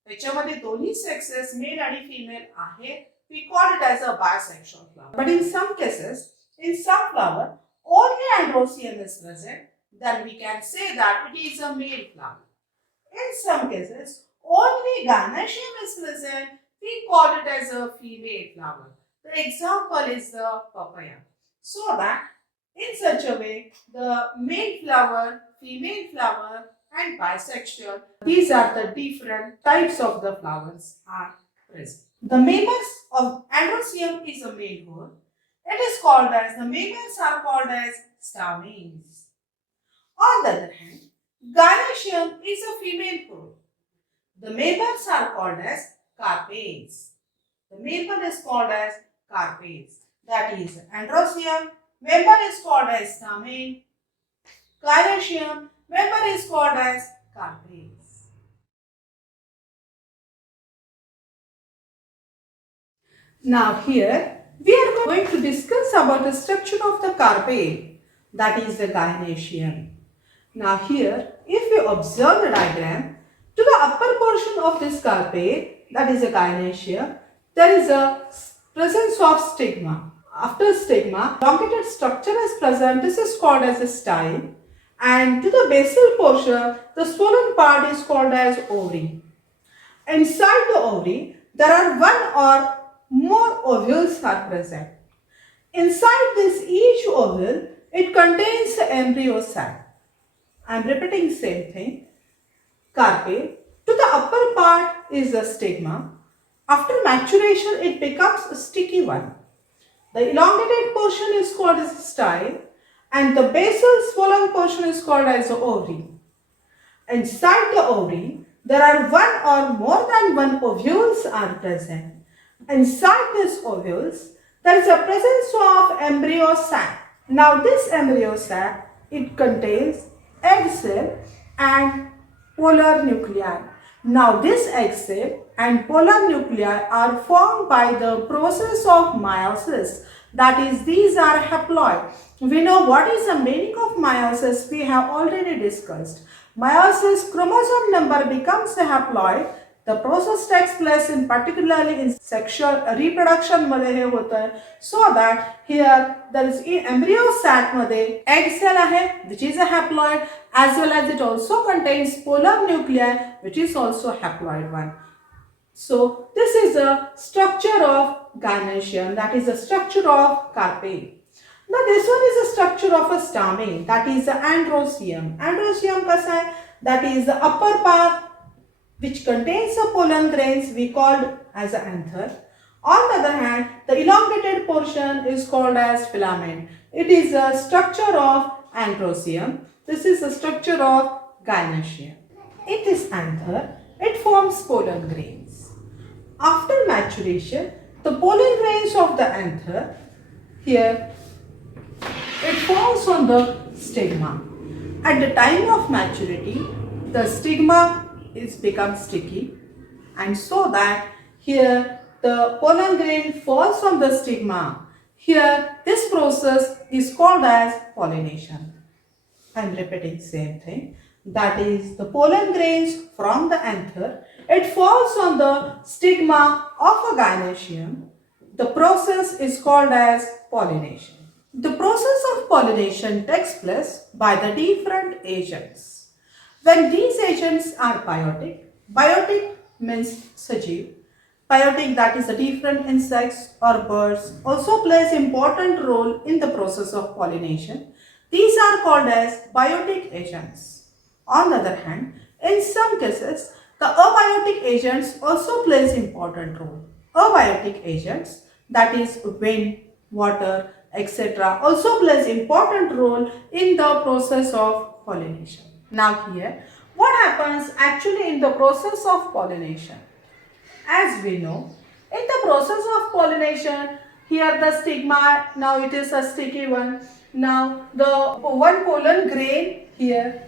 त्याच्यामध्ये दोन्ही sexes mail आणि female आहे we call it as a bisexual flower. But in some cases, in some flower, only androecium is present, then we can say that it is a male flower. In some cases, only gynoecium is present, we call it as a female flower. The example is the papaya. So that in such a way, the male flower, female flower and bisexual, these are the different types of the flowers are present. The mamers of androecium is a male whole. It is called as, the mamers are called as stamens. On the other hand, gynoecium is a female whole. The mamers are called as carpels. The member is called as carpels. That is, androecium member is called as stamen. Gynoecium member is called as carpels. Now here we are going to discuss about the structure of the carpel, that is the gynoecium. Now here, if you observe the diagram, to the upper portion of this carpel, that is a gynoecium, there is a presence of stigma. After stigma, elongated structure is present. This is called as a style. And to the basal portion, the swollen part is called as ovary. Inside the ovary, there are one or more ovules are present. Inside this each ovule, it contains the embryo sac. I am repeating same thing. Carpel. To the upper part is the stigma. After maturation, it becomes a sticky one. The elongated portion is called as a style and the basal swollen portion is called as the ovary. Inside the ovary, there are one or more than one ovules are present. Inside these ovules, there is a presence of embryo sac. Now this embryo sac, it contains egg cell and polar nuclei. Now this egg cell and polar nuclei are formed by the process of meiosis. That is, these are haploid. We know what is the meaning of meiosis. We have already discussed. Meiosis, chromosome number becomes a haploid. The process takes place in particularly in sexual reproduction मध्ये हे होतं आहे. So that here there is embryo sac मध्ये egg cell आहे, which is a haploid, as well as it also contains polar nuclei, which is also haploid one. So this is a structure of gynoecium, that is the structure of carpel. Now this one is a structure of a stamen, that is the androecium. Androecium कसा है? That is the upper part which contains the pollen grains, we called as an anther. On the other hand, the elongated portion is called as filament. It is a structure of androecium. This is the structure of gynoecium. It is anther. It forms pollen grains. After maturation, the pollen grains of the anther, here, it falls on the stigma. At the time of maturity, the stigma is become sticky, and so that here the pollen grain falls on the stigma. Here this process is called as pollination. I am repeating same thing. That is, the pollen grains from the anther, it falls on the stigma of a gynoecium. The process is called as pollination. The process of pollination takes place by the different agents. When these agents are biotic, biotic means sajiv. Biotic, that is the different insects or birds, also plays important role in the process of pollination. These are called as biotic agents. On the other hand, in some cases, the abiotic agents also plays important role. Abiotic agents, that is wind, water, etc., also plays important role in the process of pollination. Now here, what happens actually in the process of pollination? As we know, in the process of pollination, here the stigma, now it is a sticky one. Now the one pollen grain here,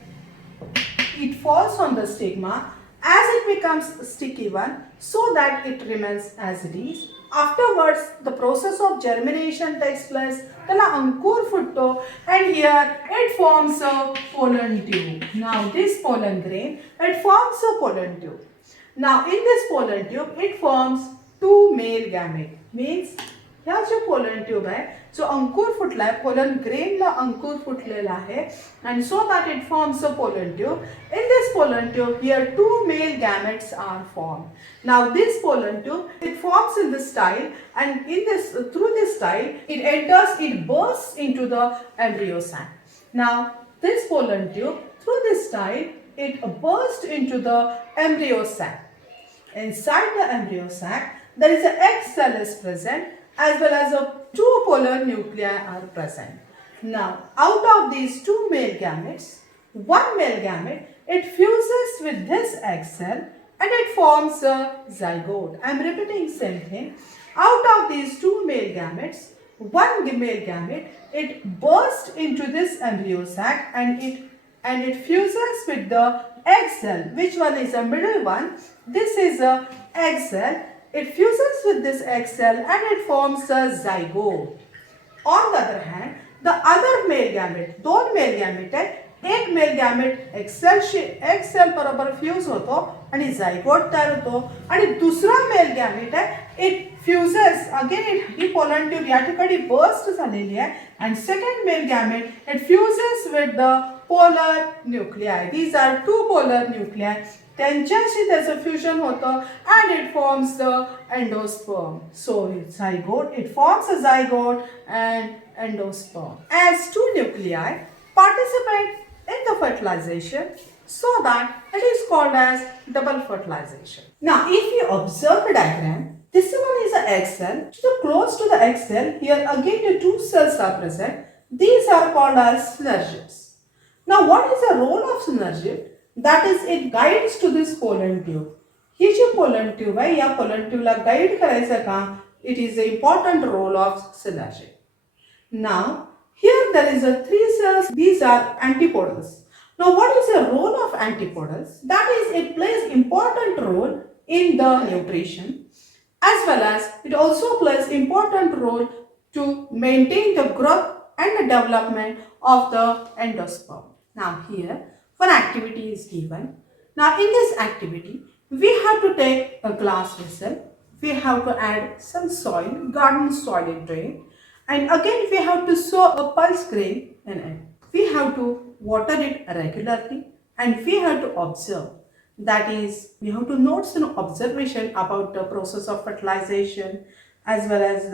it falls on the stigma as it becomes a sticky one, so that it remains as it is. Afterwards, the process of germination takes place. Tala ankur futto, and here it forms a pollen tube. Now this pollen grain, it forms a pollen tube. Now in this pollen tube, it forms two male gametes. Means ह्या जो pollen tube आहे जो अंकुर फुटला आहे pollen ग्रेनला अंकुर फुटलेला आहे and so that it forms a pollen tube. In this pollen tube here two male gametes are formed. Now this pollen tube it forms in this style and in this through this style it bursts into the embryo sac. Now this pollen tube through this style it bursts into the embryo sac. Inside the embryo sac, there is an egg cell is present as well as two polar nuclei are present. Now, out of these two male gametes, one male gamete, it fuses with this egg cell and it forms a zygote. I am repeating same thing. Out of these two male gametes, one male gamete, it bursts into this embryo sac and it fuses with the egg cell. Which one is the middle one? This is a egg cell. It fuses with this egg cell and it forms a zygote. On the other hand, the other male gamete, दोन mail gamete आहे एक mail gamete egg cell बरोबर fuse होतो आणि zygote तयार होतो आणि दुसरा मेल गॅमेट आहे it फ्युजेस again he pollen tube या ठिकाणी बर्स्ट झालेली आहे and second male gamete it fuses with the polar nuclei. These are two polar nuclei. त्यांच्याशी त्याचं फ्युजन होतं and it forms the endosperm. So zygote it forms a zygote and endosperm. As two nuclei participate in the fertilization so that it is called as double fertilization. Now if you observe the diagram, this one is an egg cell. So close to the egg cell, here again the two cells are present. These are called as synergids. Now what is the role of synergid? That is it guides to this pollen tube. He ji pollen tube आहे या pollen tube ला guide करायचं काम it is the important role of synergid. Now here there is a three cells. These are antipodals. Now what is the role of antipodals? That is it plays important role in the nutrition as well as it also plays important role to maintain the growth and the development of the endosperm. Now here one activity is given. Now in this activity we have to take a glass vessel, we have to add some soil, garden soil into it and again we have to sow a pulse grain in it. We have to water it regularly and we have to observe. That is, we have to note some observation about the process of fertilization as well as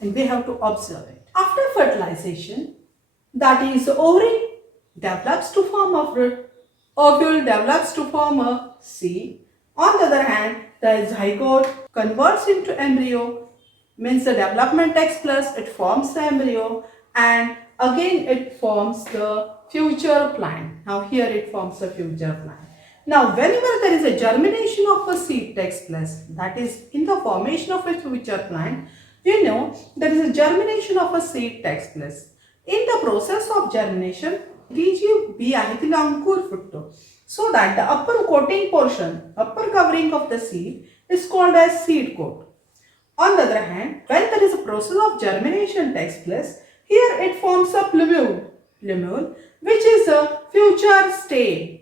and we have to observe it. After fertilization, that is the ovary develops to form a fruit, ovule develops to form a seed. On the other hand, the zygote converts into embryo, means the development takes place, it forms the embryo and again it forms the future plant. Now here it forms the future plant. Now whenever there is a germination of a seed takes place, that is in the formation of a future plant, we know there is a germination of a seed takes place. In the process of germination, ती G B आहे तिला अंकुर फुटतो. So that the upper coating portion, upper covering of the seed is called as seed coat. On the other hand, when there is a process of germination takes place, here it forms a plumule which is a future stem.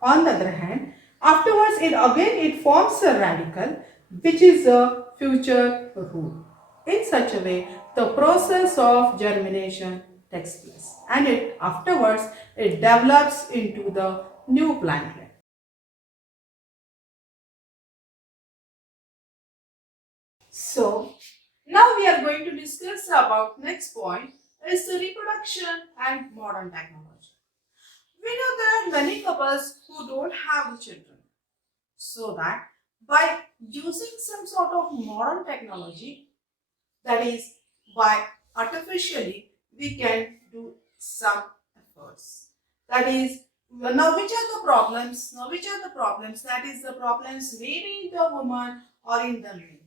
On the other hand, afterwards it forms a radical which is a future root. In such a way, the process of germination takes place and afterwards it develops into the new plantlet. So now we are going to discuss about next point is the reproduction and modern technology. We know there are many couples who don't have children, so that by using some sort of modern technology, that is by artificially we can do some efforts. That is, now which are the problems? That is the problems maybe in the woman or in the man.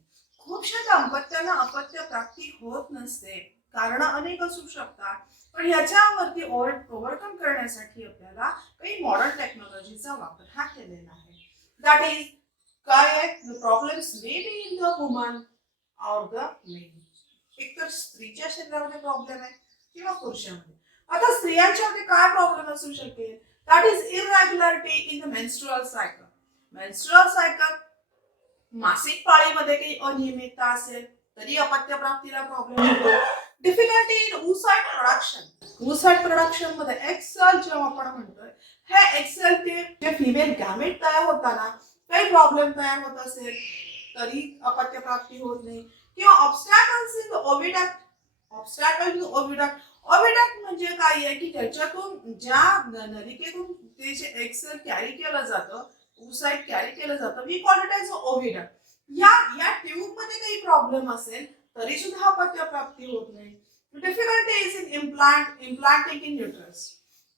खूपशा दाम्पत्याला अपत्य प्राप्ती होत नसते, कारण अनेक असू शकतात, पण याच्यावरती ओव्हरकम करण्यासाठी आपल्याला काही मॉडर्न टेक्नॉलॉजीचा वापर हा केलेला आहे. दॅट इज काय आहे, the problems may be in the woman और द मेन. एक तर स्त्रीच्या शरीरामध्ये प्रॉब्लेम आहे किंवा पुरुषामध्ये. आता स्त्रियांच्यामध्ये काय प्रॉब्लेम असू शकेल? That is इरेग्युलरिटी in the menstrual cycle. मासिक पाळीमध्ये काही अनियमितता असेल तरी अपत्य प्राप्तीला प्रॉब्लेम होतो. Difficulty in oocyte production. oocyte production मध्ये एक्सेल जेव्हा आपण म्हणतोय, हे एक्सेल ते जे फिमेल गॅमेट तयार होताना काही प्रॉब्लेम तयार होत असेल तरी अपत्य प्राप्ती होत नाही. किंवा ऑब्स्टॅकल्स इन द ओव्हिडक्ट. ऑब्स्टॅकल इन ओव्हिडक्ट. ओव्हिडक्ट म्हणजे काय आहे की त्याच्यातून ज्या नलिकेतून ते जे एक्सेल कॅरी केलं जातं, oocyte कॅरी केलं जातं, वी कॉल इट एज ओव्हिडक्ट. या ट्यूब मध्ये काही प्रॉब्लेम असेल तरी सुद्धा अपत्य प्राप्ती होत नाही. Difficulty is in implanting in uterus.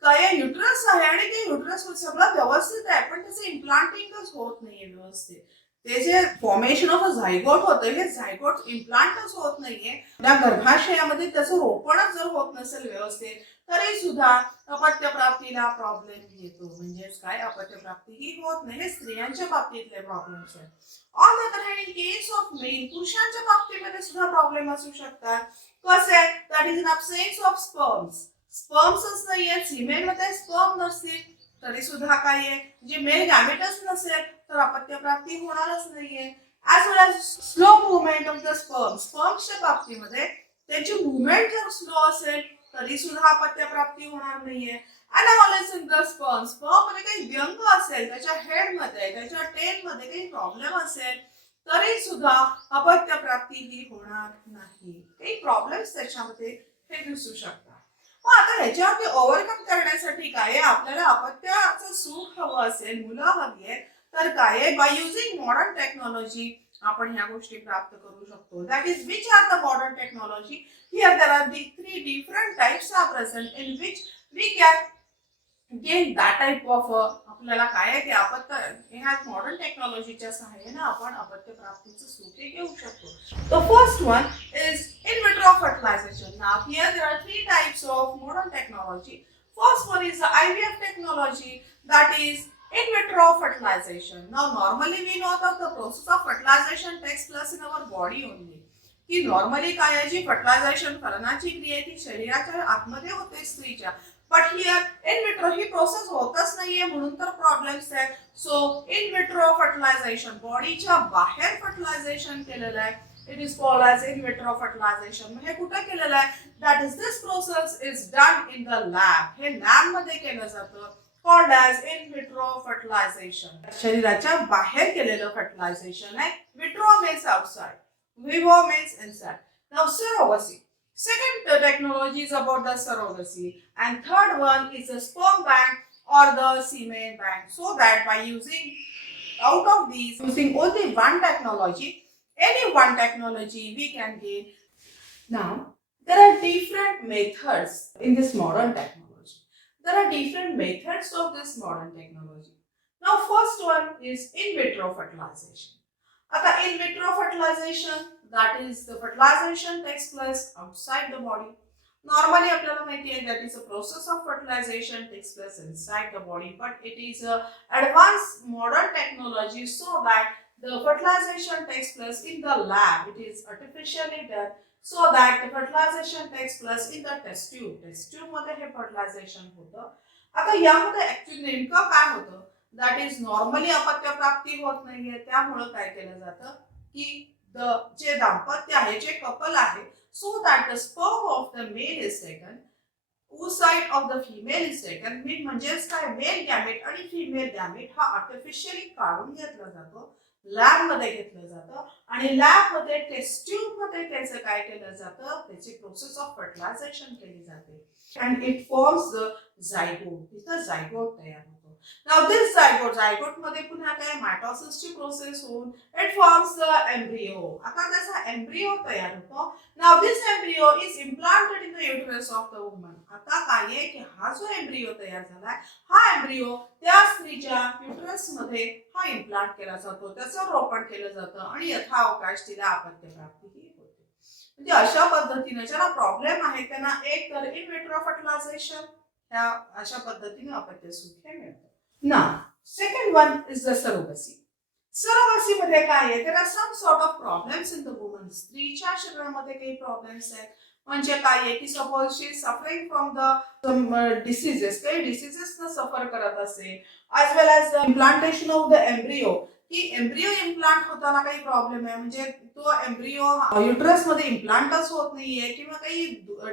काय युट्रस आहे आणि ते युट्रस सगळं व्यवस्थित आहे पण त्याचं इम्प्लांटिंगच होत नाहीये व्यवस्थित. ते जे फॉर्मेशन ऑफ अ झायगोट होतं, हे झायगोट इम्प्लांटच होत नाहीये. त्या गर्भाशयामध्ये त्याचं रोपणच जर होत नसेल व्यवस्थित तरी सुद्धा अपत्य प्राप्तीला प्रॉब्लेम येतो. म्हणजेच काय, अपत्य प्राप्ती ही होत नाही. हे स्त्रियांच्या बाबतीतले प्रॉब्लेम्स आहेत. On the other hand in case of male, पुरुषांच्या बाबतीमध्ये सुद्धा प्रॉब्लेम असू शकतात. कसे, that is in absence of sperms. स्पर्म्सच नाहीये, फिमेल मध्ये स्पर्म नसतील तरी सुद्धा काय आहे, जे मेल गॅमेटच नसेल तर अपत्य प्राप्ती होणारच नाहीये. As well as slow movement of the sperm. स्पर्म्सच्या बाबतीमध्ये त्याची मुवमेंट जर स्लो असेल तरी सुद्धा अपत्य प्राप्ती होणार नाहीये. अनॉमलीज इन द स्पर्म. स्पर्म मध्ये काही व्यंग असेल, त्याच्या हेड मध्ये, त्याच्या टेल मध्ये काही प्रॉब्लेम असेल तरी सुद्धा अपत्य प्राप्ती ही होणार नाही. काही प्रॉब्लेम्स त्याच्यामध्ये हे दिसू शकतात. मग आता ह्याच्यावरती ओव्हरकम करण्यासाठी काय, आपल्याला अपत्याचं सुख हवं असेल, मुलं हवी आहेत तर काय, बाय युजिंग मॉडर्न टेक्नॉलॉजी आपण ह्या गोष्टी प्राप्त करू शकतो. That is which are the modern technology. Here there are the 3 different types are present in which we can gain that type of. आपल्याला काय आहे की अपत्य ह्या मॉडर्न टेक्नॉलॉजीच्या सहाय्याने आपण अपत्य प्राप्तीचं सुख घेऊ शकतो. The first one is in vitro fertilization. Now here there are 3 types of modern technology. First one is the IVF technology, that is in vitro fertilization. Now normally we know that the process of fertilization takes place in our body only. की normally काय आहे, जी fertilisation करण्याची क्रिया ती शरीराच्या आतमध्ये होते स्त्रीच्या. But here in vitro he process होतच नाहीये म्हणून तर प्रॉब्लेम्स आहेत. सो इन विट्रो फर्टिलायझेशन, बॉडीच्या बाहेर फर्टिलायझेशन केलेलं आहे. It is called as in vitro fertilisation. हे कुठे केलेलं आहे, that is this process is done in the lab. हे लॅब मध्ये केलं जातं. Called as in vitro fertilisation. शरीराच्या बाहेर केलेलं फर्टिलायझेशन आहे. Vitro means outside, vivo means inside. Now surrogacy. Second technology is about the surrogacy, and third one is the sperm bank or the semen bank. So that by using out of these, using only one technology, any one technology we can gain. Now there are different methods in this modern technology. There are different methods of this modern technology. Now first one is in vitro fertilization. आता in vitro fertilization, that is the fertilization takes place outside the body. Normally आपल्याला माहिती आहे that is a process of fertilization takes place inside the body, but it is a advanced modern technology so that the fertilization takes place in the lab. It is artificially done so that the fertilization takes place in the test tube. Test tube मध्ये हे fertilization होतं. आता यामध्ये actually नेमकं काय होतं, that is normally अपत्य प्राप्ती होत नाहीये. त्यामुळे काय केलं जातं की जे दाम्पत्य आहे, जे कपल आहे, so that the sperm of the male is taken, oocyte of the female is taken. म्हणजेच काय, मेल गॅमेट आणि फिमेल गॅमेट हा आर्टिफिशियली काढून घेतला जातो, लॅब मध्ये घेतलं जातं आणि लॅब मध्ये टेस्ट ट्यूब मध्ये त्याचं काय केलं जातं, त्याची प्रोसेस ऑफ फर्टिलायझेशन केली जाते. And it forms the zygote. तिथं झायगोट तयार होतो. Now this zygote मध्ये पुन्हा काय, मायटोसिसची प्रोसेस होऊन it forms the embryo. आता त्याचा एम्ब्रियो तयार होतो. Now this embryo is implanted in the uterus of the woman. आता काय आहे की हा जो एम्ब्रियो तयार झालाय, हा एम्ब्रियो त्या स्त्रीच्या युटरस मध्ये हा इम्प्लांट केला जातो, त्याचं रोपण केलं जातं आणि यथावकाश तिला अपत्य प्राप्ती होते. म्हणजे अशा पद्धतीने ज्याला प्रॉब्लेम आहे त्यांना एक तर इन विट्रो फर्टिलायझेशन, ह्या अशा पद्धतीने अपत्य सुख हे मिळतं. Now, second one is the surrogacy. Surrogacy मध्ये काय आहे, there are some sort of problems in the woman. स्त्रीच्या शरीरामध्ये काही प्रॉब्लेम्स आहेत. म्हणजे काय आहे की suppose she is suffering from the diseases, काही डिसीजेस न सफर करत असेल, as well as the implantation of the embryo, की एम्ब्रियो इम्प्लांट होताना काही प्रॉब्लेम आहे, म्हणजे तो एम्ब्रियो युटरस मध्ये इम्प्लांटच होत नाहीये किंवा काही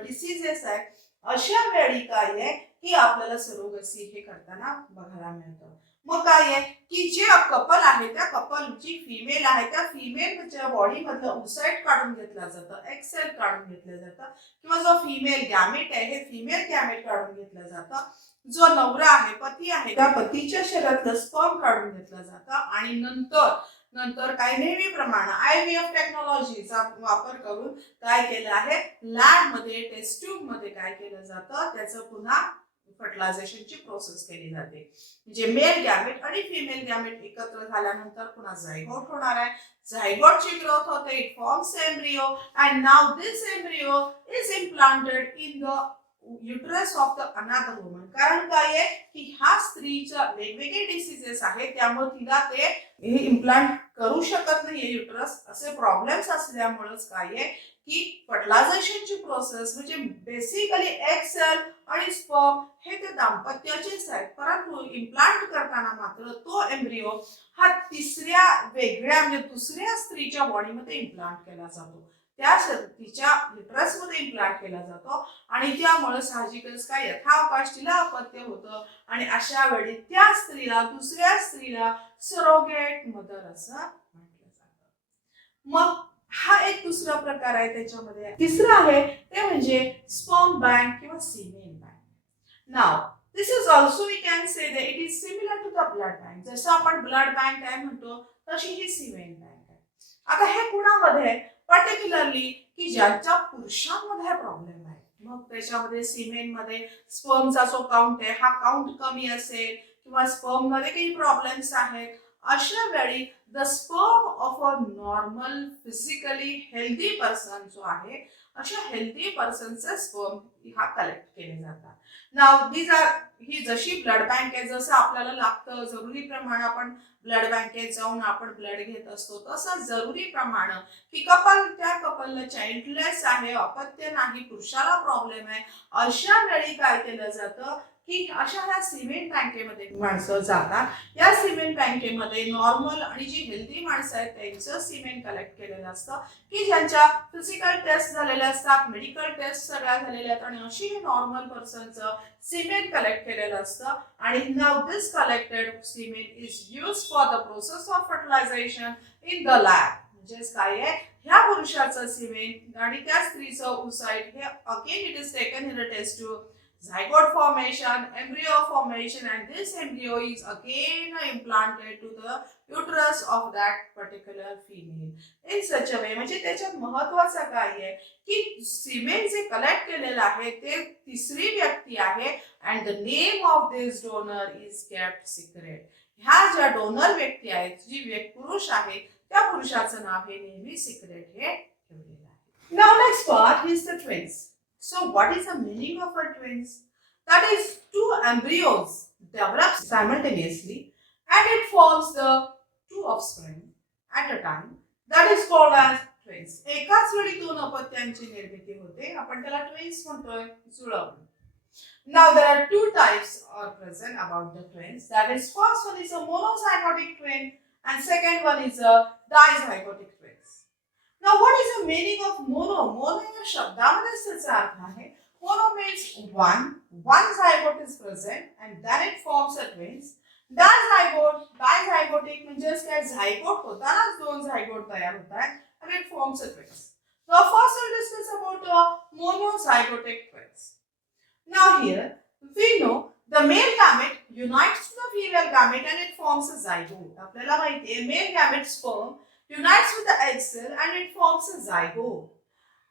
डिसीजेस आहे, अशा वेळी काय आहे की आपल्याला सरोगसी हे करताना बघायला मिळतं. मग काय आहे की जे कपल आहे त्या कपल जी फिमेल आहे त्या फिमेलच्या बॉडी मधलं ओसाइट काढून घेतलं जातं, एक्सेल काढून घेतलं जातं, किंवा जो फिमेल गॅमेट आहे हे फिमेल गॅमेट काढून घेतलं जातं, जो नवरा आहे पती आहे त्या पतीच्या शरीरातलं स्पर्म काढून घेतलं जातं, आणि नंतर काय नेहमीप्रमाणे IVF टेक्नॉलॉजीचा वापर करून काय केलं आहे, लॅब मध्ये टेस्ट ट्यूब मध्ये काय केलं जातं, त्याचं पुन्हा फर्टिलायझेशनची प्रोसेस केली जाते. म्हणजे मेल गॅमेट आणि फिमेल गॅमेट एकत्र झाल्यानंतर पुन्हा झायगोट होणार आहे, झायगोटची ग्रोथ होते, it forms embryo, and now this embryo is implanted in the uterus of the another woman. कारण काय आहे की ह्या स्त्रीच्या वेगवेगळे डिसीजेस आहेत, त्यामुळे तिला ते हे इम्प्लांट करू शकत नाहीये युटरस, असे प्रॉब्लेम्स असल्यामुळेच काय आहे की फर्टिलायझेशनची प्रोसेस म्हणजे बेसिकली एग सेल आणि स्पर्म हे ते दाम्पत्याचेच आहेत, परंतु इम्प्लांट करताना मात्र तो एम्ब्रियो हा तिसऱ्या वेगळ्या म्हणजे दुसऱ्या स्त्रीच्या बॉडीमध्ये इम्प्लांट केला जातो, त्या तिच्या युटरस मध्ये इम्प्लांट केला जातो, आणि त्यामुळे साहजिकच काय यथावकाश तिला अपत्य होतं, आणि अशा वेळी त्या स्त्रीला दुसऱ्या स्त्रीला सरोगेट मदर असं म्हटलं जातं. मग हा एक दुसरा प्रकार आहे. त्याच्यामध्ये तिसरा आहे ते म्हणजे स्पर्म बँक किंवा semen bank. Now this is also we can say that it is similar to the blood bank. जसं आपण ब्लड बँक काय म्हणतो तशी ही सीमेन बँक आहे. आता हे कुणामध्ये पर्टिक्युलरली की ज्यांच्या पुरुषांमध्ये प्रॉब्लेम आहे, मग त्याच्यामध्ये सीमेन मध्ये स्पर्मचा जो काउंट आहे हा काउंट कमी असेल किंवा स्पर्म मध्ये काही प्रॉब्लेम्स आहेत, अशा वेळी the sperm of a normal physically healthy person जो आहे, अशा हेल्दी पर्सनचे स्पर्म हा कलेक्ट केले जातात. नाव दीज आर ही जशी ब्लड बँक आहे, जसं आपल्याला लागतं जरुरी प्रमाणे आपण ब्लड बँकेत जाऊन आपण ब्लड घेत असतो, तसं जरुरी प्रमाणे की त्या कपलला चाइल्डलेस आहे, अपत्य नाही, पुरुषाला प्रॉब्लेम आहे, अशा वेळी काय केलं जातं की अशा ह्या सिमेंट बँकेमध्ये माणसं जातात. या सिमेंट बँकेमध्ये नॉर्मल आणि जी हेल्दी माणसं आहेत त्यांचं सिमेंट कलेक्ट केलेलं असतं, की ज्यांच्या फिजिकल टेस्ट झालेल्या असतात, मेडिकल टेस्ट सगळ्या झालेल्या आहेत, आणि अशी हे नॉर्मल पर्सनचं सिमेंट कलेक्ट केलेलं असतं, आणि now this collected semen is used for the process of fertilisation in the lab. म्हणजेच काय आहे, ह्या पुरुषाचं सिमेंट आणि त्या स्त्रीचं ओसाइट हे again it is taken in a test tube, zygote formation, embryo formation, and this embryo is again implanted to the uterus of that particular female in such a way. म्हणजे त्याच्यात महत्त्वाचं काय आहे की सिमेन जे collect केलेलं आहे ते तिसरी व्यक्ती आहे, and the name of this donor is kept secret. ह्या ज्या डोनर व्यक्ती आहेत, जी पुरुष आहे, त्या पुरुषाचं नाव हे नेहमी सिक्रेट हे ठेवलेलं आहे. Now next part is the twins. So what is the meaning of a twins? That is, two embryos develop simultaneously and it forms the two offspring at a time. That is called as twins. एकाच वेळी दोन अपत्यांची निर्मिती होते, आपण त्याला twins म्हणतोय, जुळवणी. Now there are two types are present about the twins. That is, first one is a monozygotic twin and second one is a dizygotic twins. Now what is the meaning of mono? Mono या शब्दामध्ये त्याचा अर्थ आहे, mono means one zygote is present and then it forms a twins. Dizygotic म्हणजे काय, zygote होतानाच दोन zygote तयार होतात and it forms a twins. Now first we'll discuss about monozygotic twins. Now here we know the male gamete unites to the female gamete and it forms a zygote. आपल्याला माहिती आहे male gamete sperm unites with the egg cell and it forms a zygote.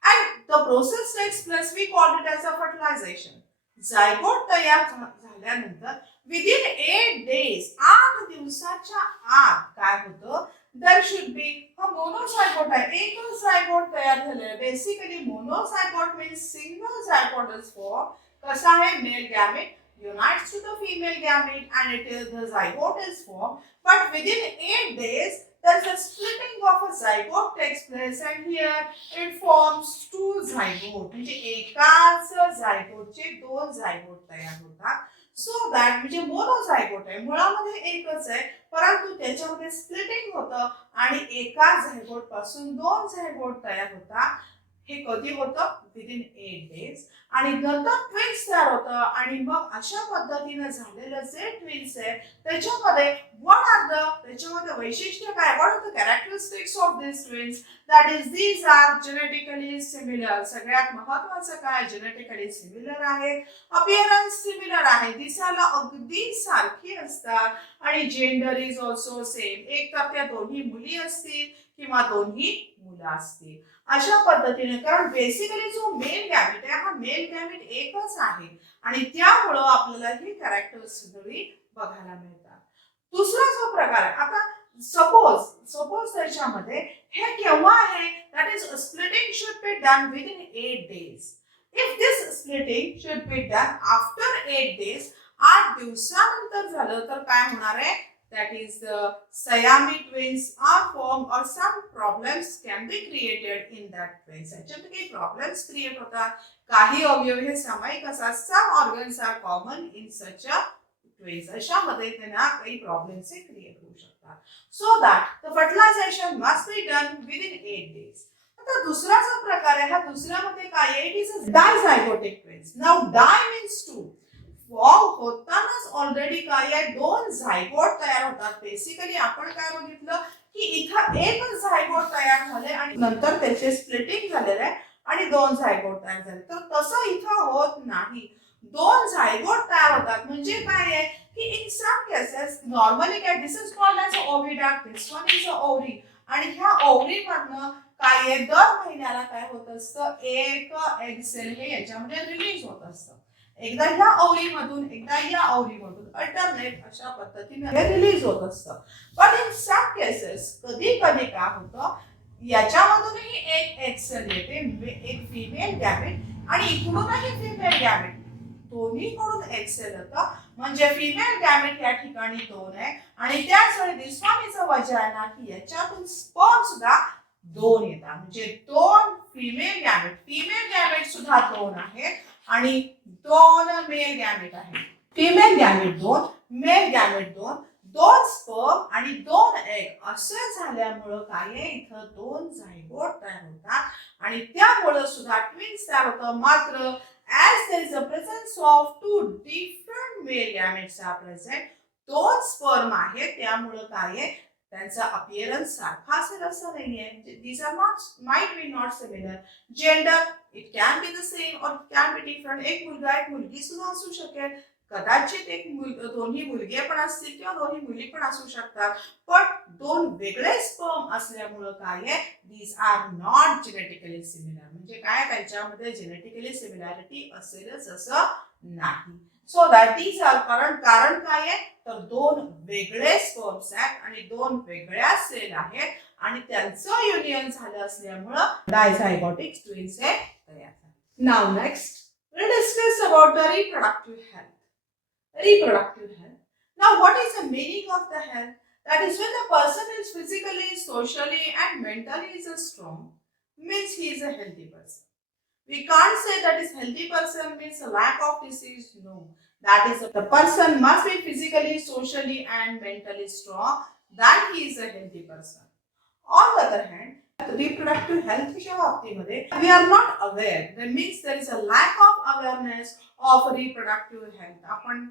And the process takes place, we call it as a fertilization. Zygote तयार झाल्यानंतर within 8 days, 8 दिवसाच्या आत काय होतं, there should be a monozygote आहे, एकच zygote तयार झालेलं. Basically monozygote means single zygote is formed. कसा आहे, male gamete unites to the female gamete and it is the zygote is formed, but within 8 days there is a splitting of a zygote takes place and here it forms two zygote. म्हणजे एकाच झायगोटचे दोन zygote तयार होतात. So that म्हणजे मोनोझायगोट आहे, मुळामध्ये एकच आहे परंतु त्याच्यामध्ये स्प्लिटिंग होतं आणि एका झायगोट पासून दोन झायगोट तयार होतात. हे कधी होतं? Within 8 days. आणि नंतर ट्विन्स तयार होतं आणि मग अशा पद्धतीने झालेलं जे ट्विन्स आहे त्याच्यामध्ये त्याच्यामध्ये वैशिष्ट्य काय? What are the characteristics of this twins? That is these are genetically similar. सगळ्यात महत्त्वाचं काय? जेनेटिकली सिमिलर आहे, अपीअरन्स सिमिलर आहे, दिसायला अगदी सारखी असतात आणि जेंडर इज ऑल्सो सेम. एक तर त्या दोन्ही मुली असतील किंवा दोन्ही मुलं असतील. अशा पद्धतीने, कारण बेसिकली जो मेल गॅमेट आहे हा मेल गॅमेट एकच आहे आणि त्यामुळं आपल्याला ही कॅरेक्टर्स सगळी बघायला मिळतात. दुसरा जो प्रकार आहे, आता सपोज त्याच्यामध्ये हे केव्हा आहे? That is splitting should be done within 8 days. If this splitting should be done after 8 days, 8 दिवसानंतर झालं तर काय होणार आहे? That is the Siamese twins are formed or some problems can be created in that twins. याच्यामध्ये काही problems create होतात, काही अवयव हे सामायिक असतात. Some organs are common in such a twins. अशामध्ये त्यांना काही problems हे create होऊ शकतात. So that the fertilization must be done within 8 days. आता दुसरा जो प्रकार आहे हा दुसऱ्यामध्ये काय आहे? It is a dizygotic twins. Now di means two. Form होतानाच ऑलरेडी काय आहे? दोन झायगोट तयार होतात. बेसिकली आपण काय बघितलं की इथं एक झायगोट तयार झाले आणि नंतर त्याचे स्प्लिटिंग झालेले आहे आणि दोन झायगोट तयार झाले. तर तसं इथं होत नाही, दोन झायगोट तयार होतात. म्हणजे काय आहे की इन सम केसेस नॉर्मली काय, this is called as oviduct, this one is a ovary. आणि ह्या ओव्हरी मधनं काय आहे? दर महिन्याला काय होत असतं? एक एग सेल हे याच्यामध्ये रिलीज होत असतं. एकदा ह्या ओव्हरीमधून एकदा या ओव्हरीमधून अल्टरनेट अशा पद्धतीने हे रिलीज होत असतं. पण इन सम केसेस कधी कधी काय होतं? याच्यामधूनही एक एग सेल येते, एक फिमेल गॅमेट आणि इकडूनही फिमेल गॅमेट, दोन्हीकडून एग सेल येतं. म्हणजे फिमेल गॅमेट या ठिकाणी दोन आहे आणि त्याच वेळी दिस वन इज अ वजायना की याच्यातून स्पर्म सुद्धा दोन येतात. म्हणजे दोन फिमेल गॅमेट सुद्धा दोन आहेत आणि दोन मेल गॅमेट आहेत. फिमेल गॅमेट दोन, मेल गॅमेट दोन, दोन स्पर्म आणि दोन एग असं झाल्यामुळं काय आहे? इथं दोन झायगोट तयार होतात आणि त्यामुळं सुद्धा ट्विन्स तयार होतं. मात्र as there is a presence of two different male gametes are present, दोन स्पर्म आहेत त्यामुळं काय आहे? त्यांचा अपीअरन्स सारखा असेल असं नाहीये. These are might be not similar. Gender, it can be the same or it can be different. एक मुलगा एक मुलगी सुद्धा असू शकेल, कदाचित दोन्ही मुलगे पण असतील किंवा दोन्ही मुली पण असू शकतात. पण दोन वेगळे स्पर्म असल्यामुळं काय आहे? These are not genetically similar. म्हणजे काय? त्यांच्यामध्ये जेनेटिकली सिमिलॅरिटी असेलच असं नाही. सो दॅट दीज आर कारण काय आहे? तर दोन वेगळे स्पर्म्स आहेत आणि दोन वेगळ्या सेल आहेत आणि त्यांचं युनियन झालं असल्यामुळं डायझायगोटिक ट्विन्स हे तयार झाले. Now next we'll discuss about the reproductive health. Reproductive health. Now what is the meaning of the health? That is when the person is physically, socially and mentally is strong, means he is a healthy person. We can't say that is healthy person means a lack of disease. No. That is the person must be physically, socially and mentally strong. Then he is a healthy person. On the other hand, reproductive health च्या बाबतीमध्ये we are not aware. That means there is a lack of awareness of reproductive health. आपण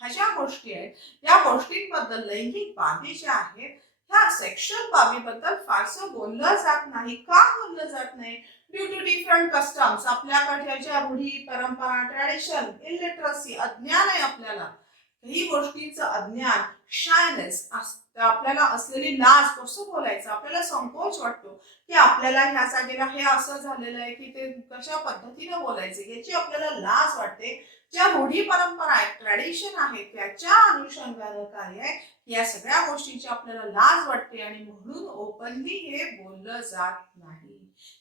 ह्या गोष्टी आहेत या गोष्टींबद्दल, लैंगिक बाबी ज्या आहेत ह्या सेक्शुअल बाबीबद्दल फारसं बोललं जात नाही. का बोललं जात नाही? Due to different customs. आपल्याकडे ज्या रूढी, परंपरा, ट्रॅडिशन, इलिटरसी, अज्ञान आहे आपल्याला, काही गोष्टींचं अज्ञान, शायनेस, आपल्याला असलेली लाज, कसं बोलायचं, आपल्याला संकोच वाटतो की आपल्याला ह्या जागेला हे असं झालेलं आहे की ते कशा पद्धतीने बोलायचे याची आपल्याला लाज वाटते. ज्या रूढी परंपरा आहेत, ट्रॅडिशन आहे, त्याच्या अनुषंगानं काय आहे? या सगळ्या गोष्टींची आपल्याला लाज वाटते आणि म्हणून ओपनली हे बोललं जात नाही.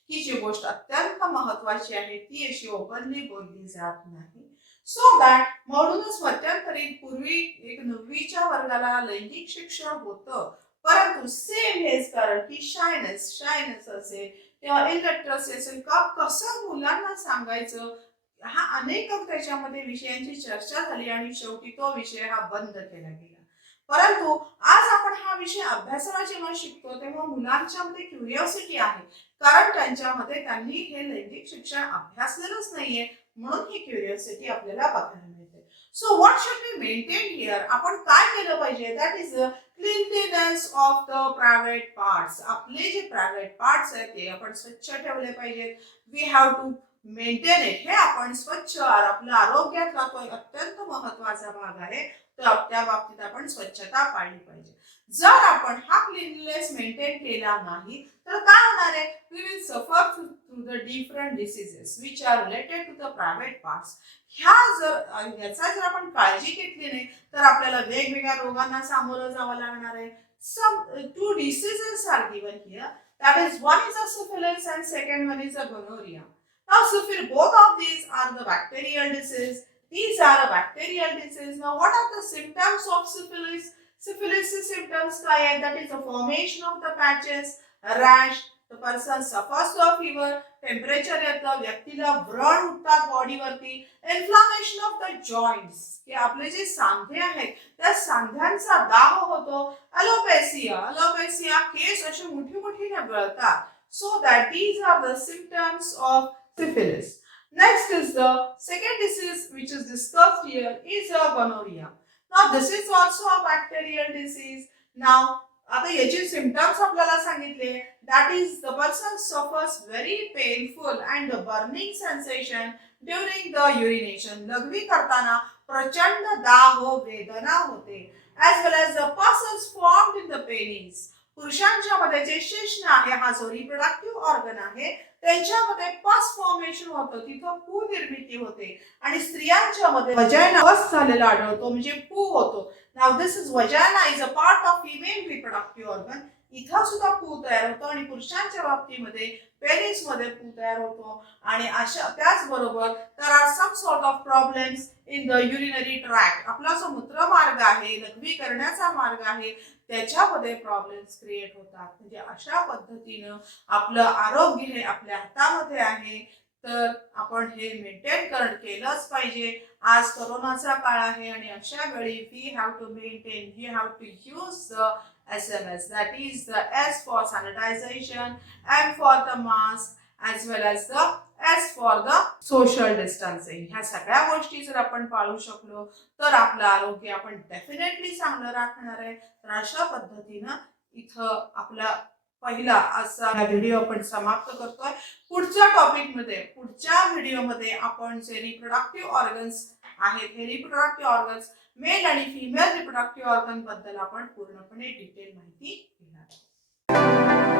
ही जी गोष्ट अत्यंत महत्वाची आहे ती अशी ओपनली बोलली जात नाही. सो दॅट म्हणूनच मध्यंतरी पूर्वी एक 9वीच्या वर्गाला लैंगिक शिक्षण होतं, परंतु सेम हेच कारण की शायनेस असेल किंवा इलेक्ट्रसी असेल का कसं मुलांना सांगायचं, हा अनेक त्याच्यामध्ये विषयांची चर्चा झाली आणि शेवटी तो विषय हा बंद केला गेला. परंतु आज आपण हा विषय अभ्यासाला जेव्हा शिकतो तेव्हा मुलांच्या मध्ये क्युरिओसिटी आहे, कारण त्यांच्यामध्ये त्यांनी हे लैंगिक शिक्षण अभ्यासलेलंच नाहीये, म्हणून ही क्युरिओसिटी आपल्याला बघायला मिळते. So what should be maintain here, आपण काय केलं पाहिजे, that is cleanliness of the private parts. आपले जे प्रायव्हेट पार्ट्स आहेत ते आपण स्वच्छ ठेवले पाहिजेत. We have to maintain it. हे आपण स्वच्छ, आपल्या आरोग्यातला तो अत्यंत महत्वाचा भाग आहे, तर त्या बाबतीत आपण स्वच्छता पाळली पाहिजे. जर आपण हा क्लीनलीनेस मेंटेन केला नाही तर काय होणार आहे, we will suffer through the different diseases which are related to the private parts. याचा जर आपण काळजी घेतली नाही तर आपल्याला वेगवेगळ्या रोगांना सामोरं जावं लागणार आहे. Some two diseases are given here. That is, one is a syphilis and second one is a gonorrhea. Now, syphilis, both of these are the bacterial disease. These are a bacterial disease. Now, what are the symptoms of syphilis? Syphilis symptoms that is the formation of the patches, rash, the person suffers of fever, temperature येतं, व्यक्तीला व्रण उठतात बॉडीवरती, inflammation of the joints, की आपले जे सांधे आहेत त्या सांध्यांचा दाह होतो, अलोपेसिया केस असे मोठी गळतात. So that these are the symptoms of syphilis. Next is the second disease which is discussed here is gonorrhea. Now this is also a bacterial disease. Now आता याचे सिम्पटम्स आपल्याला सांगितले, that is the person suffers very painful and burning sensation during the urination. लघवी करताना प्रचंड दाह वेदना होते, as well as the pus is formed in the penis. पुरुषांच्या मध्ये जे शिश्न आहे, हा जो रिप्रोडक्टिव्ह ऑर्गन आहे, त्यांच्यामध्ये पस फॉर्मेशन होतं, तिथं पू निर्मिती होते, आणि स्त्रियांच्या मध्ये वजायना पस झालेला आढळतो, म्हणजे पू होतो. Now this is वजायना is a part of female reproductive organ. इथं सुद्धा पू तयार होतो, आणि पुरुषांच्या बाबतीमध्ये पेनिस मध्ये पू तयार होतो. आणि अशा त्याचबरोबर there are some sort of problems in the urinary tract. आपला जो मूत्रमार्ग आहे, लघवी करण्याचा मार्ग आहे, त्याच्यामध्ये प्रॉब्लेम्स क्रिएट होतात. म्हणजे अशा पद्धतीनं आपलं आरोग्य हे आपल्या हातामध्ये आहे, तर आपण हे मेंटेन केलंच पाहिजे. आज कोरोनाचा काळ आहे आणि अशा वेळी we have to maintain, we have to use the SMS, that is the S for sanitization, M for the mask, as well as the S for the social distancing. ह्या सगळ्या गोष्टी जर आपण पाळू शकलो तर आपलं आरोग्य आपण डेफिनेटली चांगलं राखणार आहे. तर अशा पद्धतीनं इथं आपला पहिला असा व्हिडिओ आपण समाप्त करतोय. पुढच्या व्हिडिओमध्ये आपण जे रिप्रोडक्टिव्ह ऑर्गन्स आहेत, हे रिप्रोडक्टिव्ह ऑर्गन्स मेल आणि फिमेल रिप्रोडक्टिव्ह ऑर्गन बद्दल आपण पूर्णपणे डिटेल माहिती घेणार.